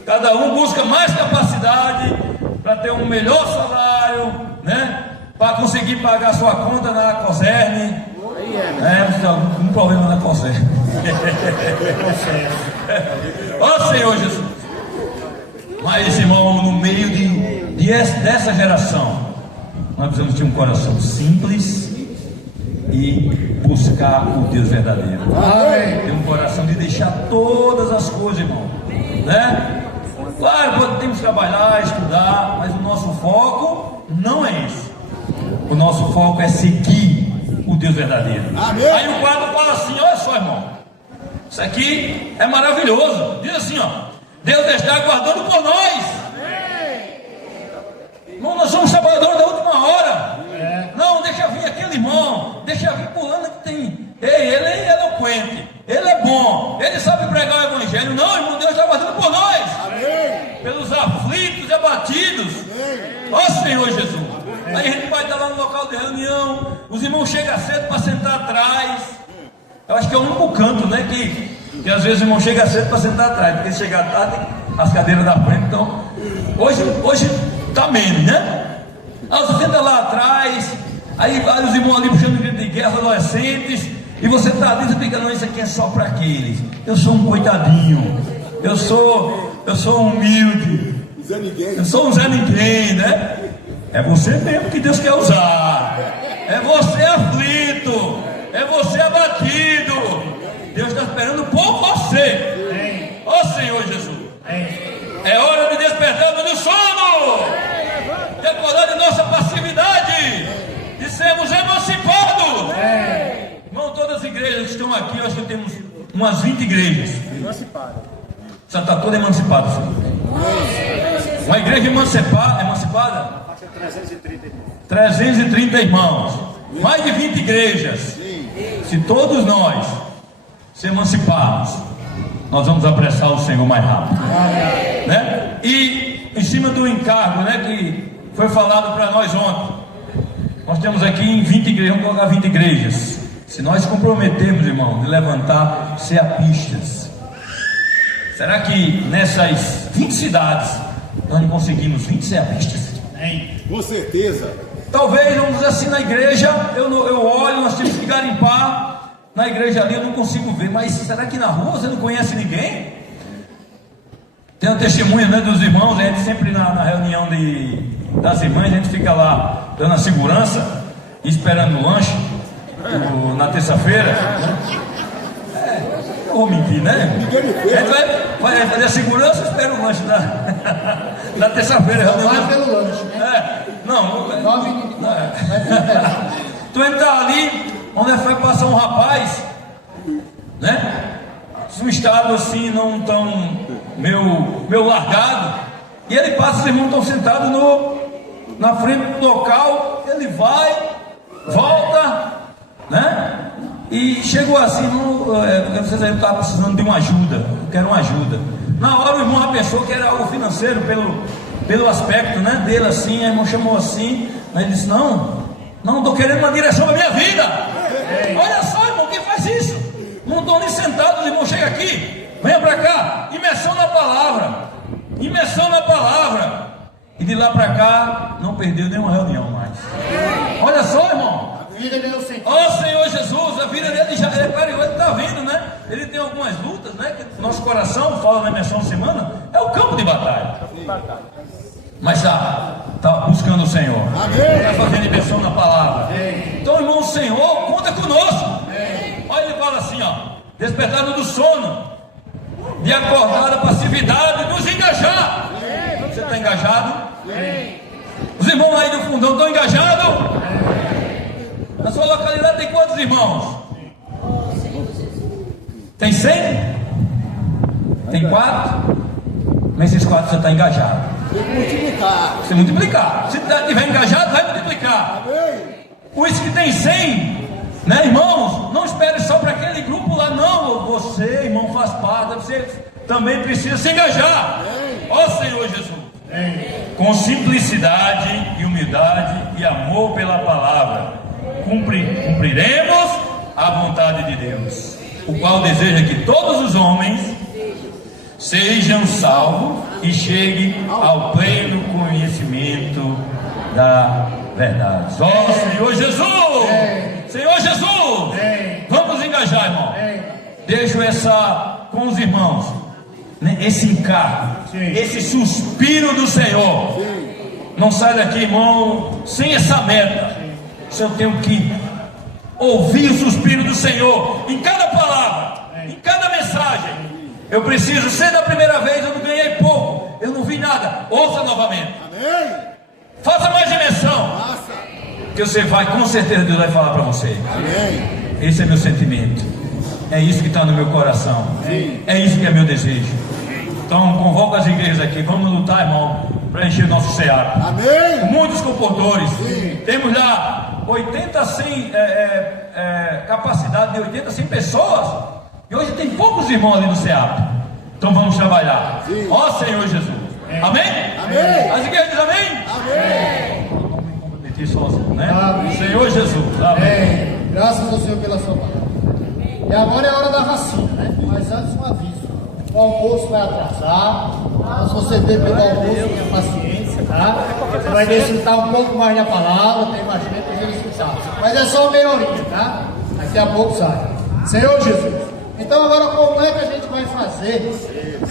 Cada um busca mais capacidade para ter um melhor salário, né, para conseguir pagar sua conta na Coserne. Você tem algum problema na Coserne. Ó Senhor Jesus. Mas, irmão, no meio dessa geração, nós precisamos ter um coração simples e buscar o Deus verdadeiro. Ter um coração de deixar todas as coisas, irmão, né? Claro, temos que trabalhar, estudar, mas o nosso foco não é esse. O nosso foco é seguir o Deus verdadeiro. Amém. Aí o quadro fala assim: olha só, irmão, isso aqui é maravilhoso. Diz assim, ó: Deus está aguardando por nós. Irmão, nós somos trabalhadores da última hora. Não, deixa vir aquele irmão, deixa vir fulano que tem. Ei, ele é eloquente, ele é bom, ele sabe pregar o evangelho. Não, irmão, Deus está aguardando por nós. Amém. Pelos aflitos e abatidos. Ó Senhor Jesus. Aí a gente vai estar lá no local de reunião, os irmãos chegam cedo para sentar atrás. Eu acho que é o único canto, né, que às vezes o irmão chega cedo para sentar atrás, porque se chegar tarde tem as cadeiras da frente. Então, hoje está menos, né? Aí você senta lá atrás, aí vários irmãos ali puxando grito de guerra, adolescentes, e você está ali e você fica: não, isso aqui é só para aqueles. Eu sou um coitadinho, eu sou humilde, Zé Ninguém. eu sou um Zé Ninguém, né? É você mesmo que Deus quer usar. É você aflito, é você abatido. Deus está esperando por você. Ó Senhor Jesus. É hora de despertarmos do sono, de acordar de nossa passividade, de sermos emancipados. Irmão, todas as igrejas que estão aqui, eu acho que temos umas 20 igrejas. Já está toda emancipada. Uma igreja emancipada? 330 irmãos. Mais de 20 igrejas. Se todos nós se emanciparmos, nós vamos apressar o Senhor mais rápido. Né? E em cima do encargo, né, que foi falado para nós ontem, nós temos aqui em 20 igrejas, vamos colocar 20 igrejas. Se nós comprometermos, irmão, de levantar ceapistas, será que nessas 20 cidades nós não conseguimos 20 ceapistas? Com certeza. Talvez, vamos dizer assim, na igreja, eu olho, nós temos que garimpar. Na igreja ali eu não consigo ver, mas será que na rua você não conhece ninguém? Tem um testemunho, né, dos irmãos. A gente sempre na reunião das irmãs, a gente fica lá dando a segurança, esperando o lanche na terça-feira. Eu vou mentir, né? A gente vai fazer a segurança e espera o lanche na terça-feira. Vai pelo lanche, né? Então ele está ali, onde vai passar um rapaz, né? Um estado assim não tão meu largado, e ele passa, os irmãos estão sentados na frente do local, ele vai, volta, né? E chegou assim, vocês aí estavam precisando de uma ajuda, eu quero uma ajuda. Na hora o irmão já pensou que era algo financeiro, pelo aspecto, né, dele assim, a irmão chamou assim, aí ele disse, não estou querendo uma direção para minha vida. Olha só, irmão, quem faz isso? Não estou nem sentado, os irmãos chegam aqui, venha para cá, imersão na palavra, e de lá para cá, não perdeu nenhuma reunião mais. Olha só, irmão, ó Senhor Jesus, a vida dele já ele está vindo, né? Ele tem algumas lutas, né? Que nosso coração, fala na imersão de semana, é o campo de batalha. Mas está buscando o Senhor, está fazendo imersão na palavra. Então, irmão, o Senhor conta conosco. Olha, ele fala assim, ó: despertado do sono, de acordar da passividade, nos engajar. Você está engajado? Os irmãos aí do fundão estão engajados? Na sua localidade tem quantos irmãos? Tem 100? Tem 4? Mas esses 4 você está engajado. Você multiplicar. Se estiver engajado, vai multiplicar. Os que tem 100, né, irmãos? Não espere só para aquele grupo lá, não. Você, irmão, faz parte. Você também precisa se engajar. Ó Senhor Jesus. Com simplicidade e humildade e amor pela palavra, cumpriremos a vontade de Deus, o qual deseja que todos os homens sejam salvos e cheguem ao pleno conhecimento da verdade. Ó Senhor Jesus! Senhor Jesus! Vamos engajar, irmão. Deixo essa com os irmãos, né? Esse encargo, esse suspiro do Senhor. Não sai daqui, irmão, sem essa meta. Se eu tenho que ouvir o suspiro do Senhor em cada palavra, em cada mensagem, eu preciso ser da primeira vez. Eu não ganhei pouco, eu não vi nada. Ouça novamente. Faça mais imersão, que você vai, com certeza Deus vai falar para você. Esse é meu sentimento, é isso que está no meu coração, é isso que é meu desejo. Então convoco as igrejas aqui, vamos lutar, irmão, para encher o nosso ceará. Muitos comportores, temos lá 80, 100 capacidade de 80, 100 pessoas, e hoje tem poucos irmãos ali no CEAP. Então vamos trabalhar. Ó Senhor Jesus. Amém? As igrejas dizem amém? Não me comprometer sozinho, né? Senhor Jesus. Amém. Graças ao Senhor pela sua palavra. E agora é a hora da vacina, né? Mas antes um aviso: o almoço vai atrasar. Se você beber do almoço, tenha paciência, tá? Você vai desfrutar um pouco mais da palavra, tem mais tempo para desfrutar. Mas é só meia horinha, tá? Daqui a pouco sai. Senhor Jesus. Então agora como é que a gente vai fazer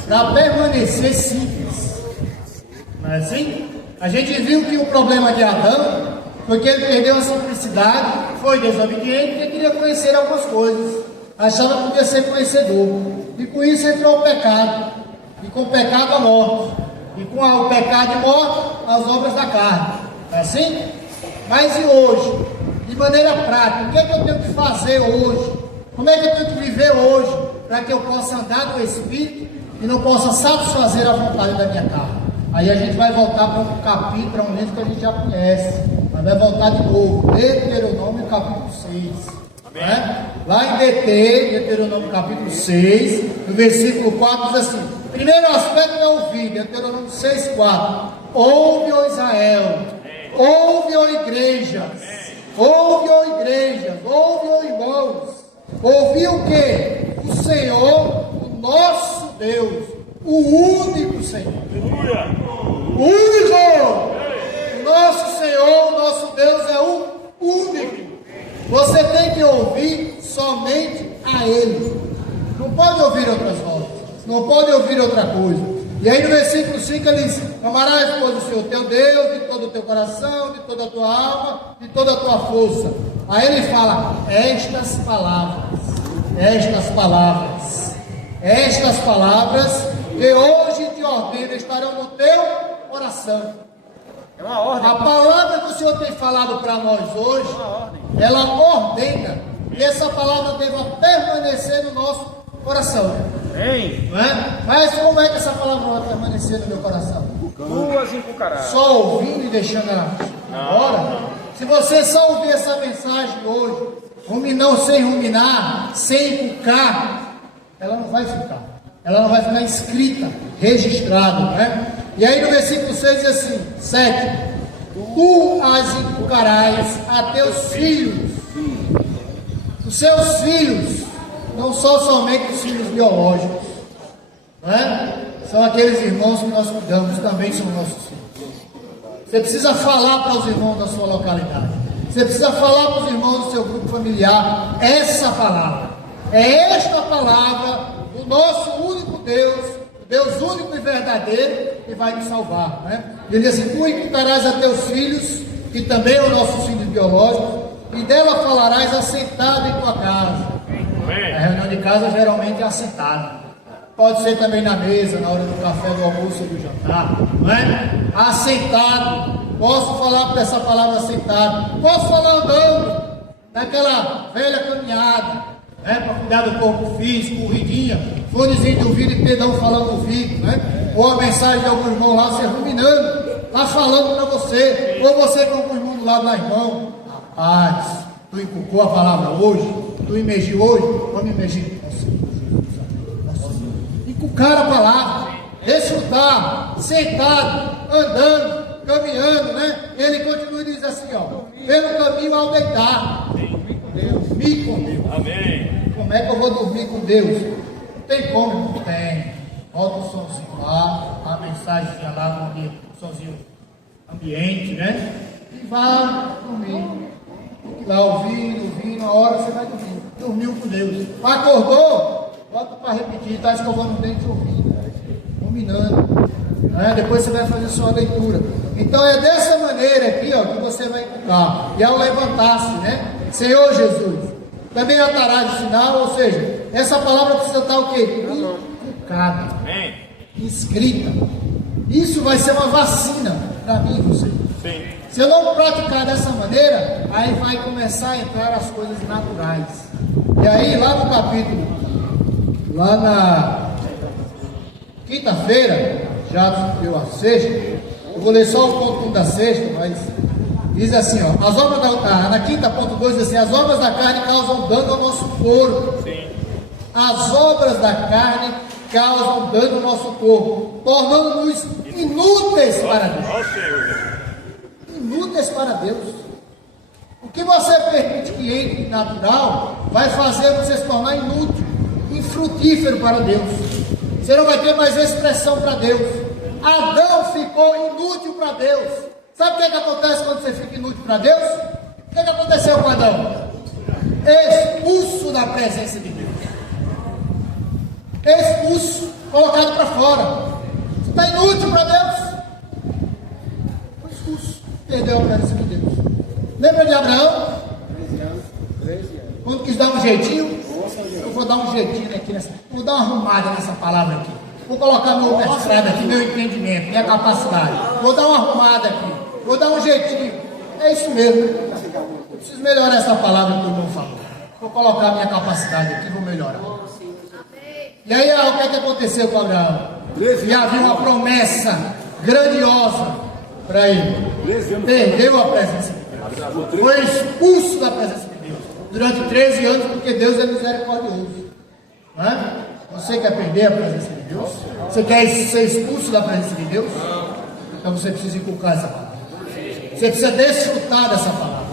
para permanecer simples? Não é assim? A gente viu que o problema de Adão foi que ele perdeu a simplicidade, foi desobediente porque queria conhecer algumas coisas, achava que podia ser conhecedor, e com isso entrou o pecado, e com o pecado a morte, e com o pecado e morte as obras da carne. Não é assim? Mas e hoje? De maneira prática, o que é que eu tenho que fazer hoje? Como é que eu tenho que viver hoje para que eu possa andar no Espírito e não possa satisfazer a vontade da minha carne? Aí a gente vai voltar para um capítulo, para um livro que a gente já conhece, mas vai voltar de novo, Deuteronômio capítulo 6. Né? Lá em Deuteronômio capítulo 6, no versículo 4 diz assim: primeiro aspecto é ouvir, Deuteronômio 6, 4. Ouve, ó Israel, ouve, ó igrejas, ouve, ó igrejas, ouve, ó irmãos. Ouvi o que? O Senhor, o nosso Deus, o único Senhor. O único! O nosso Senhor, o nosso Deus é o único. Você tem que ouvir somente a Ele. Não pode ouvir outras vozes, não pode ouvir outra coisa. E aí no versículo 5 ele diz: amarás, pois, o Senhor teu Deus de todo o teu coração, de toda a tua alma, de toda a tua força. Aí ele fala: estas palavras que hoje te ordeno estarão no teu coração. É uma ordem. A palavra que o Senhor tem falado para nós hoje, ela ordena E essa palavra deva permanecer no nosso coração. Amém. Não é? Mas como é que essa palavra vai permanecer no meu coração? Duas inculcarás. Só ouvindo e deixando ela embora? Se você só ouvir essa mensagem hoje, ruminar sem ruminar, sem inculcar, ela não vai ficar. Ela não vai ficar escrita, registrada, não é? E aí no versículo 6 diz assim, 7. Tu as inculcarás a teus filhos. Os seus filhos, não são somente os filhos biológicos, não é? São aqueles irmãos que nós cuidamos, também são nossos filhos. Você precisa falar para os irmãos da sua localidade. Você precisa falar para os irmãos do seu grupo familiar essa palavra. É esta palavra do nosso único Deus, Deus único e verdadeiro, que vai nos salvar, né? Ele diz assim, tu inculcarás a teus filhos, que também são nossos filhos biológicos, e dela falarás assentado em tua casa. A reunião de casa geralmente é assentada. Pode ser também na mesa, na hora do café, do almoço ou do jantar, não é? Assentado. Posso falar por essa palavra assentado. Posso falar andando, naquela velha caminhada, né? Para cuidar do corpo físico, corridinha, fonezinho de ouvido e pedão falando no ouvido, né? Ou a mensagem de algum irmão lá, você ruminando, lá falando para você, ou você com algum irmão do lado lá, irmão. Rapaz, tu inculcou a palavra hoje, tu imergiu hoje, vamos imergir. Inculcar a palavra, desfrutar, sentado, andando, caminhando, né? Ele continua e diz assim, ó, pelo caminho ao deitar, dormir com Deus. Amém. Como é que eu vou dormir com Deus? Não tem como, não tem. Bota o somzinho lá, a mensagem lá no somzinho ambiente, né? E vá dormir. Lá ouvindo, a hora você vai dormir. Dormiu com Deus. Acordou, bota para repetir, está escovando o dente ouvindo, ruminando. Né? Depois você vai fazer sua leitura. Então é dessa maneira aqui, ó, que você vai inculcar. E ao levantar-se, né? Senhor Jesus, também atarás de sinal, ou seja, essa palavra precisa estar o quê? Inculcada, escrita. Isso vai ser uma vacina para mim e você. Sim. Se eu não praticar dessa maneira, aí vai começar a entrar as coisas naturais. E aí, lá no capítulo, lá na quinta-feira, já deu a sexta, eu vou ler só o ponto 1 da sexta, mas diz assim, ó, as obras na quinta ponto 2 diz assim, as obras da carne causam dano ao nosso corpo. Sim. As obras da carne causam dano ao nosso corpo, tornando-nos inúteis para Deus. Ó Senhor. Inúteis para Deus. O que você permite que entre natural vai fazer você se tornar inútil, infrutífero para Deus. Você não vai ter mais expressão para Deus. Adão ficou inútil para Deus. Sabe o que acontece quando você fica inútil para Deus? O que aconteceu com Adão? Expulso da presença de Deus. Expulso, colocado para fora. Você está inútil para Deus. Expulso, perdeu a presença de Deus. Lembra de Abraão? 13 anos. Quando quis dar um jeitinho, eu vou dar um jeitinho aqui nessa. Vou dar uma arrumada nessa palavra aqui. Vou colocar meu mestrado aqui, meu entendimento, minha capacidade. Vou dar uma arrumada aqui. Vou dar um jeitinho. É isso mesmo. Eu preciso melhorar essa palavra que o irmão falou. Vou colocar minha capacidade aqui, vou melhorar. E aí, o que aconteceu com Abraão? E havia uma promessa grandiosa para ele. Perdeu a presença de Deus. Foi expulso da presença de Deus. Durante 13 anos, porque Deus é misericordioso. Não é? Você quer perder a presença de Deus? Você quer ser expulso da presença de Deus? Então você precisa inculcar essa palavra. Você precisa desfrutar dessa palavra.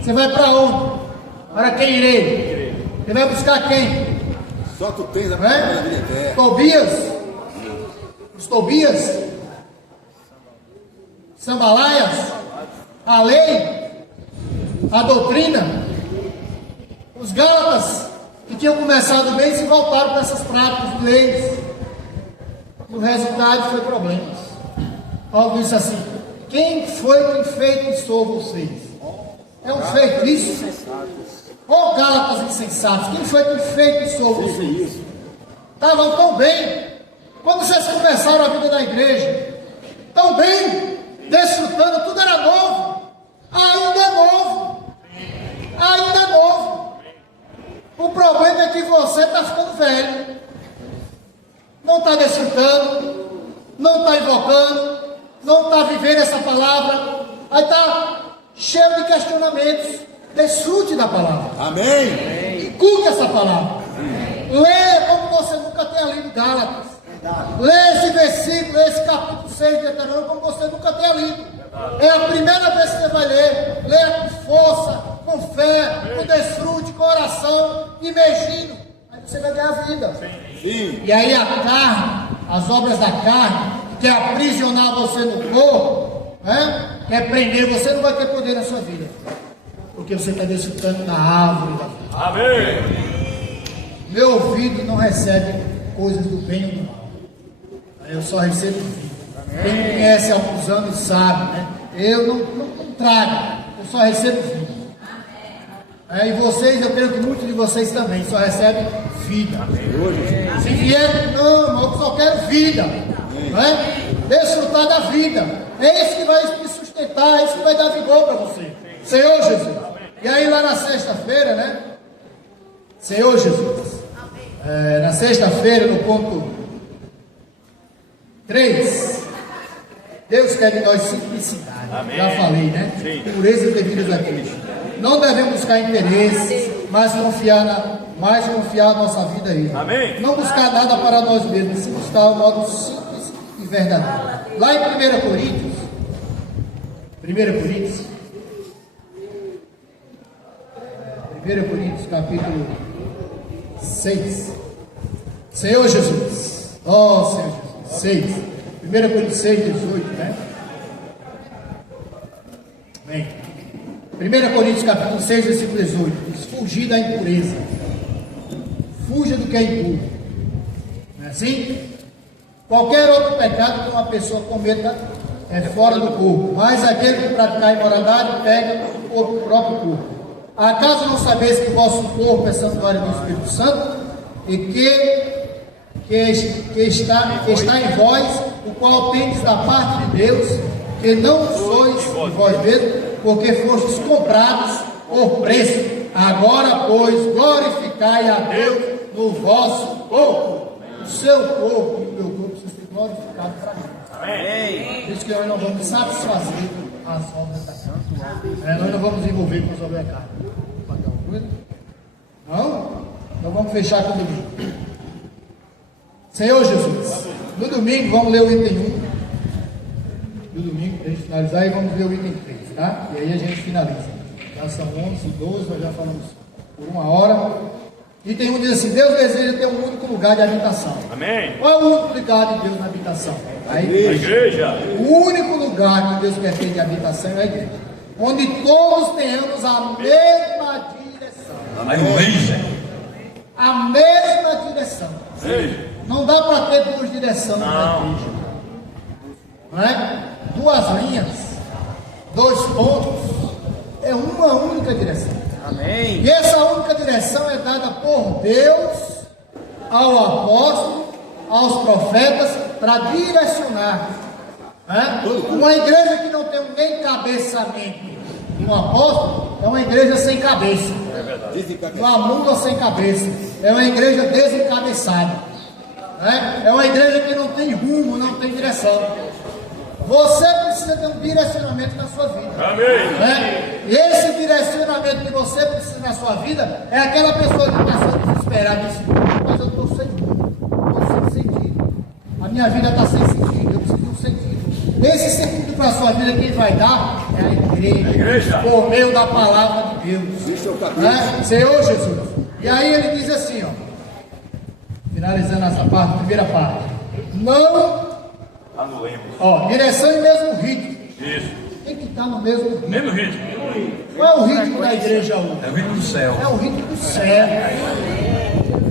Você vai para onde? Para quem irei? Você vai buscar quem? Só tu tens a palavra da vida eterna. Tobias? Os Tobias? Sambalaias? A lei? A doutrina? Os Gálatas, que tinham começado bem, se voltaram para essas práticas de leis. O resultado foi problemas. Paulo disse assim: quem foi que enfeitiçou vocês? É um feitiço. Ó Gálatas insensatos, quem foi que enfeitiçou vocês? Estavam tão bem. Quando vocês começaram a vida da igreja, tão bem, desfrutando, tudo era novo. Ainda é novo. Ainda é novo. O problema é que você está ficando velho, não está desfrutando, não está invocando, não está vivendo essa palavra, aí está cheio de questionamentos. Desfrute da palavra. Amém. Inculque essa palavra. Leia como você nunca tenha lido Gálatas. Leia esse versículo, esse capítulo 6 de Deuteronômio como você nunca tenha lido. É a primeira vez que você vai ler. Leia com força, com fé, com desfrute, com oração, imergindo. Aí você vai ganhar vida. Sim. E aí a carne, as obras da carne, que quer aprisionar você no corpo, né? Quer prender, você não vai ter poder na sua vida. Porque você está desfrutando da árvore da vida. Amém. Meu ouvido não recebe coisas do bem ou do mal. Eu só recebo vida. Quem me conhece há alguns anos sabe, né? Eu não trago, eu só recebo vida. E vocês, eu creio que muitos de vocês também só recebem vida. Se vier, não, irmão, eu só quero vida. Né? Desfrutar da vida. É isso que vai me sustentar, é isso que vai dar vigor para você. Senhor Jesus. E aí lá na sexta-feira, né? Senhor Jesus. Na sexta-feira, no ponto 3, Deus quer de nós simplicidade. Amém. Já falei, né? Sim. Pureza devidas a Cristo. Não devemos buscar interesses, mas confiar a nossa vida a Ele. Amém. Não buscar nada para nós mesmos, se buscar um modo simples e verdadeiro. Lá em 1 Coríntios, capítulo 6. Senhor Jesus. Ó Senhor Jesus. 6. 1 Coríntios 6, 18, né? Amém. 1 Coríntios capítulo 6, versículo 18. Diz: fugir da impureza. Fuja do que é impuro. Não é assim? Qualquer outro pecado que uma pessoa cometa é fora do corpo, mas aquele que praticar imoralidade pega o próprio corpo. Acaso não sabeis que o vosso corpo é santuário do Espírito Santo e que está em vós, o qual tendes da parte de Deus, que não sois de vós mesmos, porque fostes comprados por preço. Agora, pois, glorificai a Deus no vosso corpo. O seu corpo e o meu corpo precisa ser glorificado para Deus. Amém. Por isso que nós não vamos satisfazer as obras da carne. Nós não vamos envolver com as obras da carne. Não? Então vamos fechar com o domingo. Senhor Jesus, no domingo vamos ler o item 1. No domingo, para a gente finalizar, e vamos ler o item 3, tá? E aí a gente finaliza. Já são 11, 12, nós já falamos por 1 hora. Item 1 diz assim: Deus deseja ter um único lugar de habitação. Amém. Qual é o único lugar de Deus na habitação? A igreja. A igreja. O único lugar que Deus quer ter de habitação é a igreja, onde todos tenhamos a mesma direção. A igreja. A mesma direção. Sim. Não dá para ter duas direções na igreja. Não é? Duas linhas, 2 pontos, é uma única direção. Amém. E essa única direção é dada por Deus ao apóstolo, aos profetas, para direcionar. Né? Uma igreja que não tem nem cabeçamento de um apóstolo é uma igreja sem cabeça. Uma mula sem cabeça. É uma igreja desencabeçada. Né? É uma igreja que não tem rumo, não tem direção. Você precisa ter um direcionamento na sua vida. Amém. Né? E esse direcionamento que você precisa na sua vida é aquela pessoa que está desesperada e diz: mas eu estou sem rumo, estou sem sentido. A minha vida está sem sentido, eu preciso de um sentido. Esse sentido para a sua vida quem vai dar é a igreja. Por meio da palavra de Deus. Né? Senhor Jesus. E aí ele diz assim, ó, finalizando essa parte, primeira parte: não Anulemos. direção e mesmo ritmo. Isso. Tem que estar no mesmo ritmo. Mesmo ritmo. Qual é o ritmo da igreja hoje? É o ritmo do céu. É o ritmo do céu.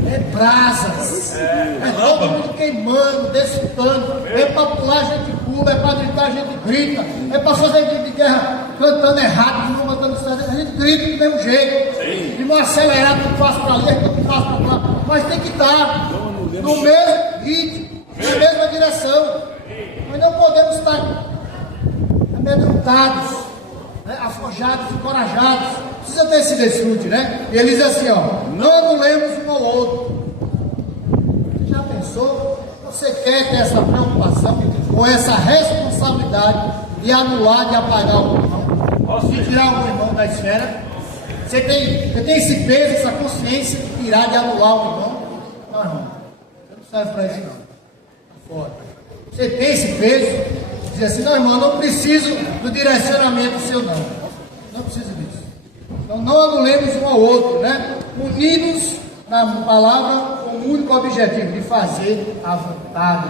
É brasas. É todo mundo queimando, desfrutando. É para pular, a gente pula. É para gritar, a gente grita. É para fazer grito de guerra cantando errado, não matando certo. A gente grita do mesmo jeito. E não acelerar, tudo faz para ali, tudo faz para lá. Mas tem que estar no mesmo ritmo, na mesma direção. Nós não podemos estar amedrontados, né, afojados, encorajados. Precisa ter esse desfrute, né? E ele diz assim, ó: não Você quer ter essa preocupação ou essa responsabilidade de anular, de apagar o irmão, de tirar o irmão da esfera? Você tem esse peso, essa consciência de tirar, de anular o irmão? Não, irmão, você não serve para isso não. Tá fora. Você tem esse peso, dizer assim, não, irmão, não preciso do direcionamento seu não. Não preciso disso. Então não anulemos um ao outro, né? Unidos na palavra com o único objetivo de fazer a vontade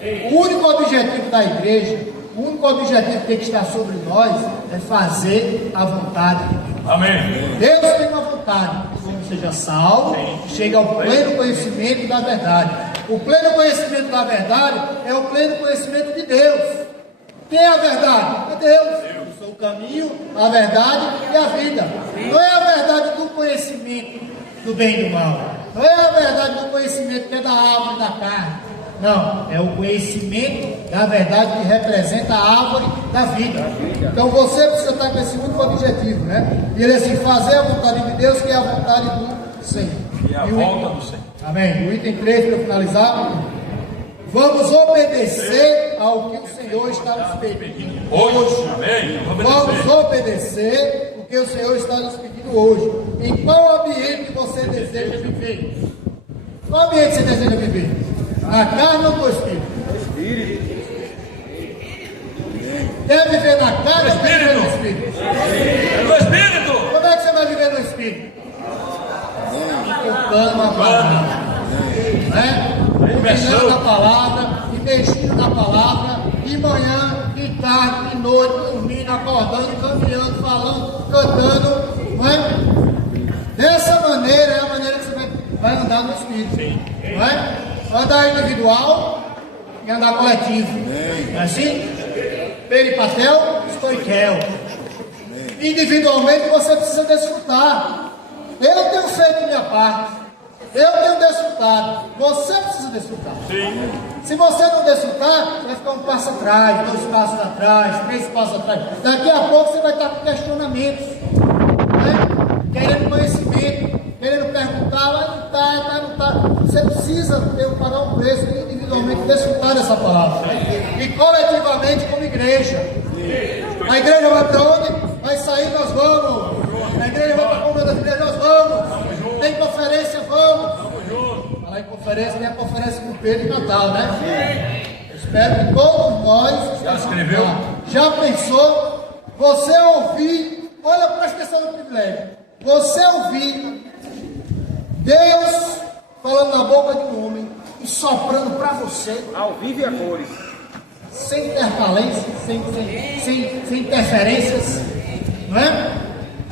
de Deus. O único objetivo da igreja, o único objetivo que tem que estar sobre nós é fazer a vontade de Deus. Amém. Deus tem uma vontade, que você seja salvo, chega ao pleno conhecimento da verdade. O pleno conhecimento da verdade é o pleno conhecimento de Deus. Quem é a verdade? É Deus. Eu sou o caminho, a verdade e a vida. Não é a verdade do conhecimento do bem e do mal. Não é a verdade do conhecimento que é da árvore e da carne. Não, é o conhecimento da verdade que representa a árvore da vida. Então você precisa estar com esse único objetivo, né? E ele assim, fazer a vontade de Deus, que é a vontade do Senhor. E a volta do Senhor. Amém. O item 3, para finalizar. Vamos obedecer ao que o Senhor está nos pedindo Hoje. Amém. Vamos obedecer o que o Senhor está nos pedindo hoje. Em qual ambiente você deseja viver? Qual ambiente você deseja viver? Na carne ou no espírito? Quer viver na carne ou quer viver no espírito? É no espírito. Como é que você vai viver no espírito? Tocando a palavra, né? Imaginando a palavra, investindo na palavra, de manhã, de tarde, de noite, dormindo, acordando, caminhando, falando, cantando, não é? Dessa maneira é a maneira que você vai andar no espírito, não é? Andar individual e andar coletivo, não é assim? Peripatel, stoiquel. Individualmente você precisa desfrutar. Eu tenho feito minha parte. Eu tenho desfrutado. Você precisa desfrutar. Sim. Se você não desfrutar, você vai ficar um passo atrás, 2 passos atrás, 3 passos atrás. Daqui a pouco você vai estar com questionamentos, né? Querendo conhecimento, querendo perguntar, mas não está. Você precisa pagar um preço individualmente, desfrutar dessa palavra. E coletivamente como igreja. A igreja vai para onde? Vai sair, nós vamos. A igreja vai para uma das igrejas, nós vamos. Tem conferência, vamos. Falar em conferência, tem a conferência com Pedro e Natal, né? Eu espero que todos nós. Já escreveu? Já pensou? Você ouvir, olha, presta atenção no privilégio. Você ouvir Deus falando na boca de um homem e soprando para você. Ao vivo e a cores. Sem intervalências, sem interferências, não é?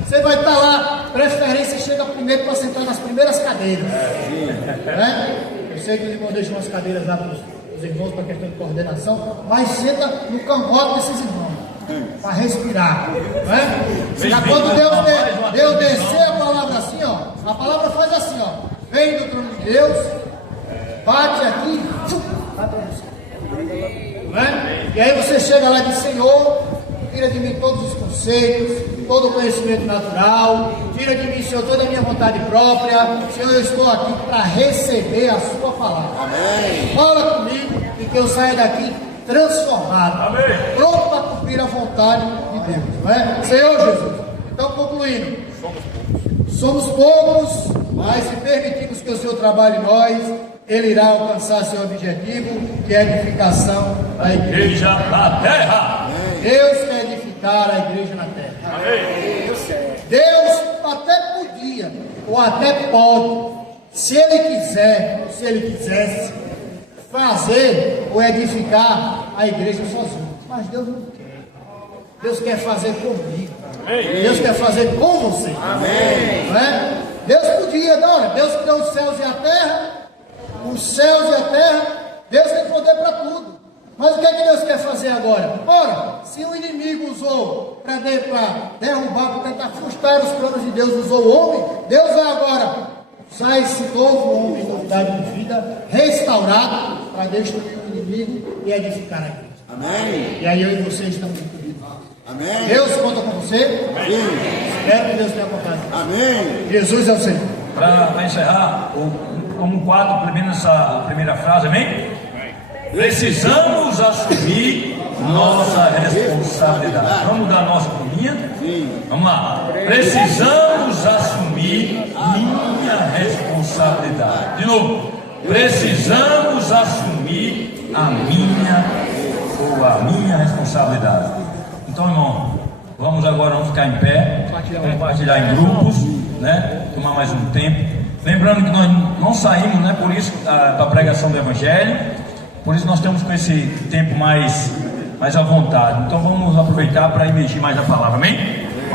Você vai estar lá, preferência chega primeiro para sentar nas primeiras cadeiras, né? Eu sei que os irmãos deixam as cadeiras lá para os irmãos para questão de coordenação, mas senta no cangote desses irmãos, para respirar, né? Já quando Deus descer a palavra assim, ó, a palavra faz assim, ó, vem do trono de Deus, bate aqui, vai para você. É? E aí você chega lá e diz, Senhor, tira de mim todos os conceitos, todo o conhecimento natural, tira de mim, Senhor, toda a minha vontade própria. Senhor, eu estou aqui para receber a sua palavra. Amém. Fala comigo e que eu saia daqui transformado. Amém. Pronto para cumprir a vontade de Deus, não é? Senhor Jesus, então concluindo, somos poucos, mas se permitirmos que o Senhor trabalhe em nós, Ele irá alcançar seu objetivo, que é a edificação da igreja na terra. Deus quer edificar a igreja na terra. Amém. Deus até podia, ou até pode, se Ele quiser, se Ele quisesse, fazer ou edificar a igreja sozinho. Mas Deus não quer. Deus quer fazer comigo. Amém. Deus quer fazer com você. Amém. Não é? Deus podia, não, Deus criou os céus e a terra. Os céus e a terra, Deus tem poder para tudo. Mas o que é que Deus quer fazer agora? Ora, se o inimigo usou para derrubar, para tentar frustrar os planos de Deus, usou o homem, Deus vai agora usar esse novo homem em novidade de vida, restaurado, para destruir o inimigo e edificar a igreja. Amém. E aí eu e você estamos incluídos. Amém. Deus conta com você. Amém. Espero que Deus tenha acompanhado. Amém. Jesus é o Senhor. para encerrar, como quadro, pelo menos essa primeira frase, amém? Precisamos assumir nossa responsabilidade. Vamos dar nossa comida? Vamos lá. Precisamos assumir minha responsabilidade. De novo. Precisamos assumir a minha responsabilidade. Então, irmão, vamos ficar em pé, compartilhar em grupos, né? Tomar mais um tempo. Lembrando que nós não saímos, né? Por isso, para a pregação do Evangelho. Por isso nós estamos com esse tempo mais à vontade. Então vamos aproveitar para imergir mais a palavra, amém?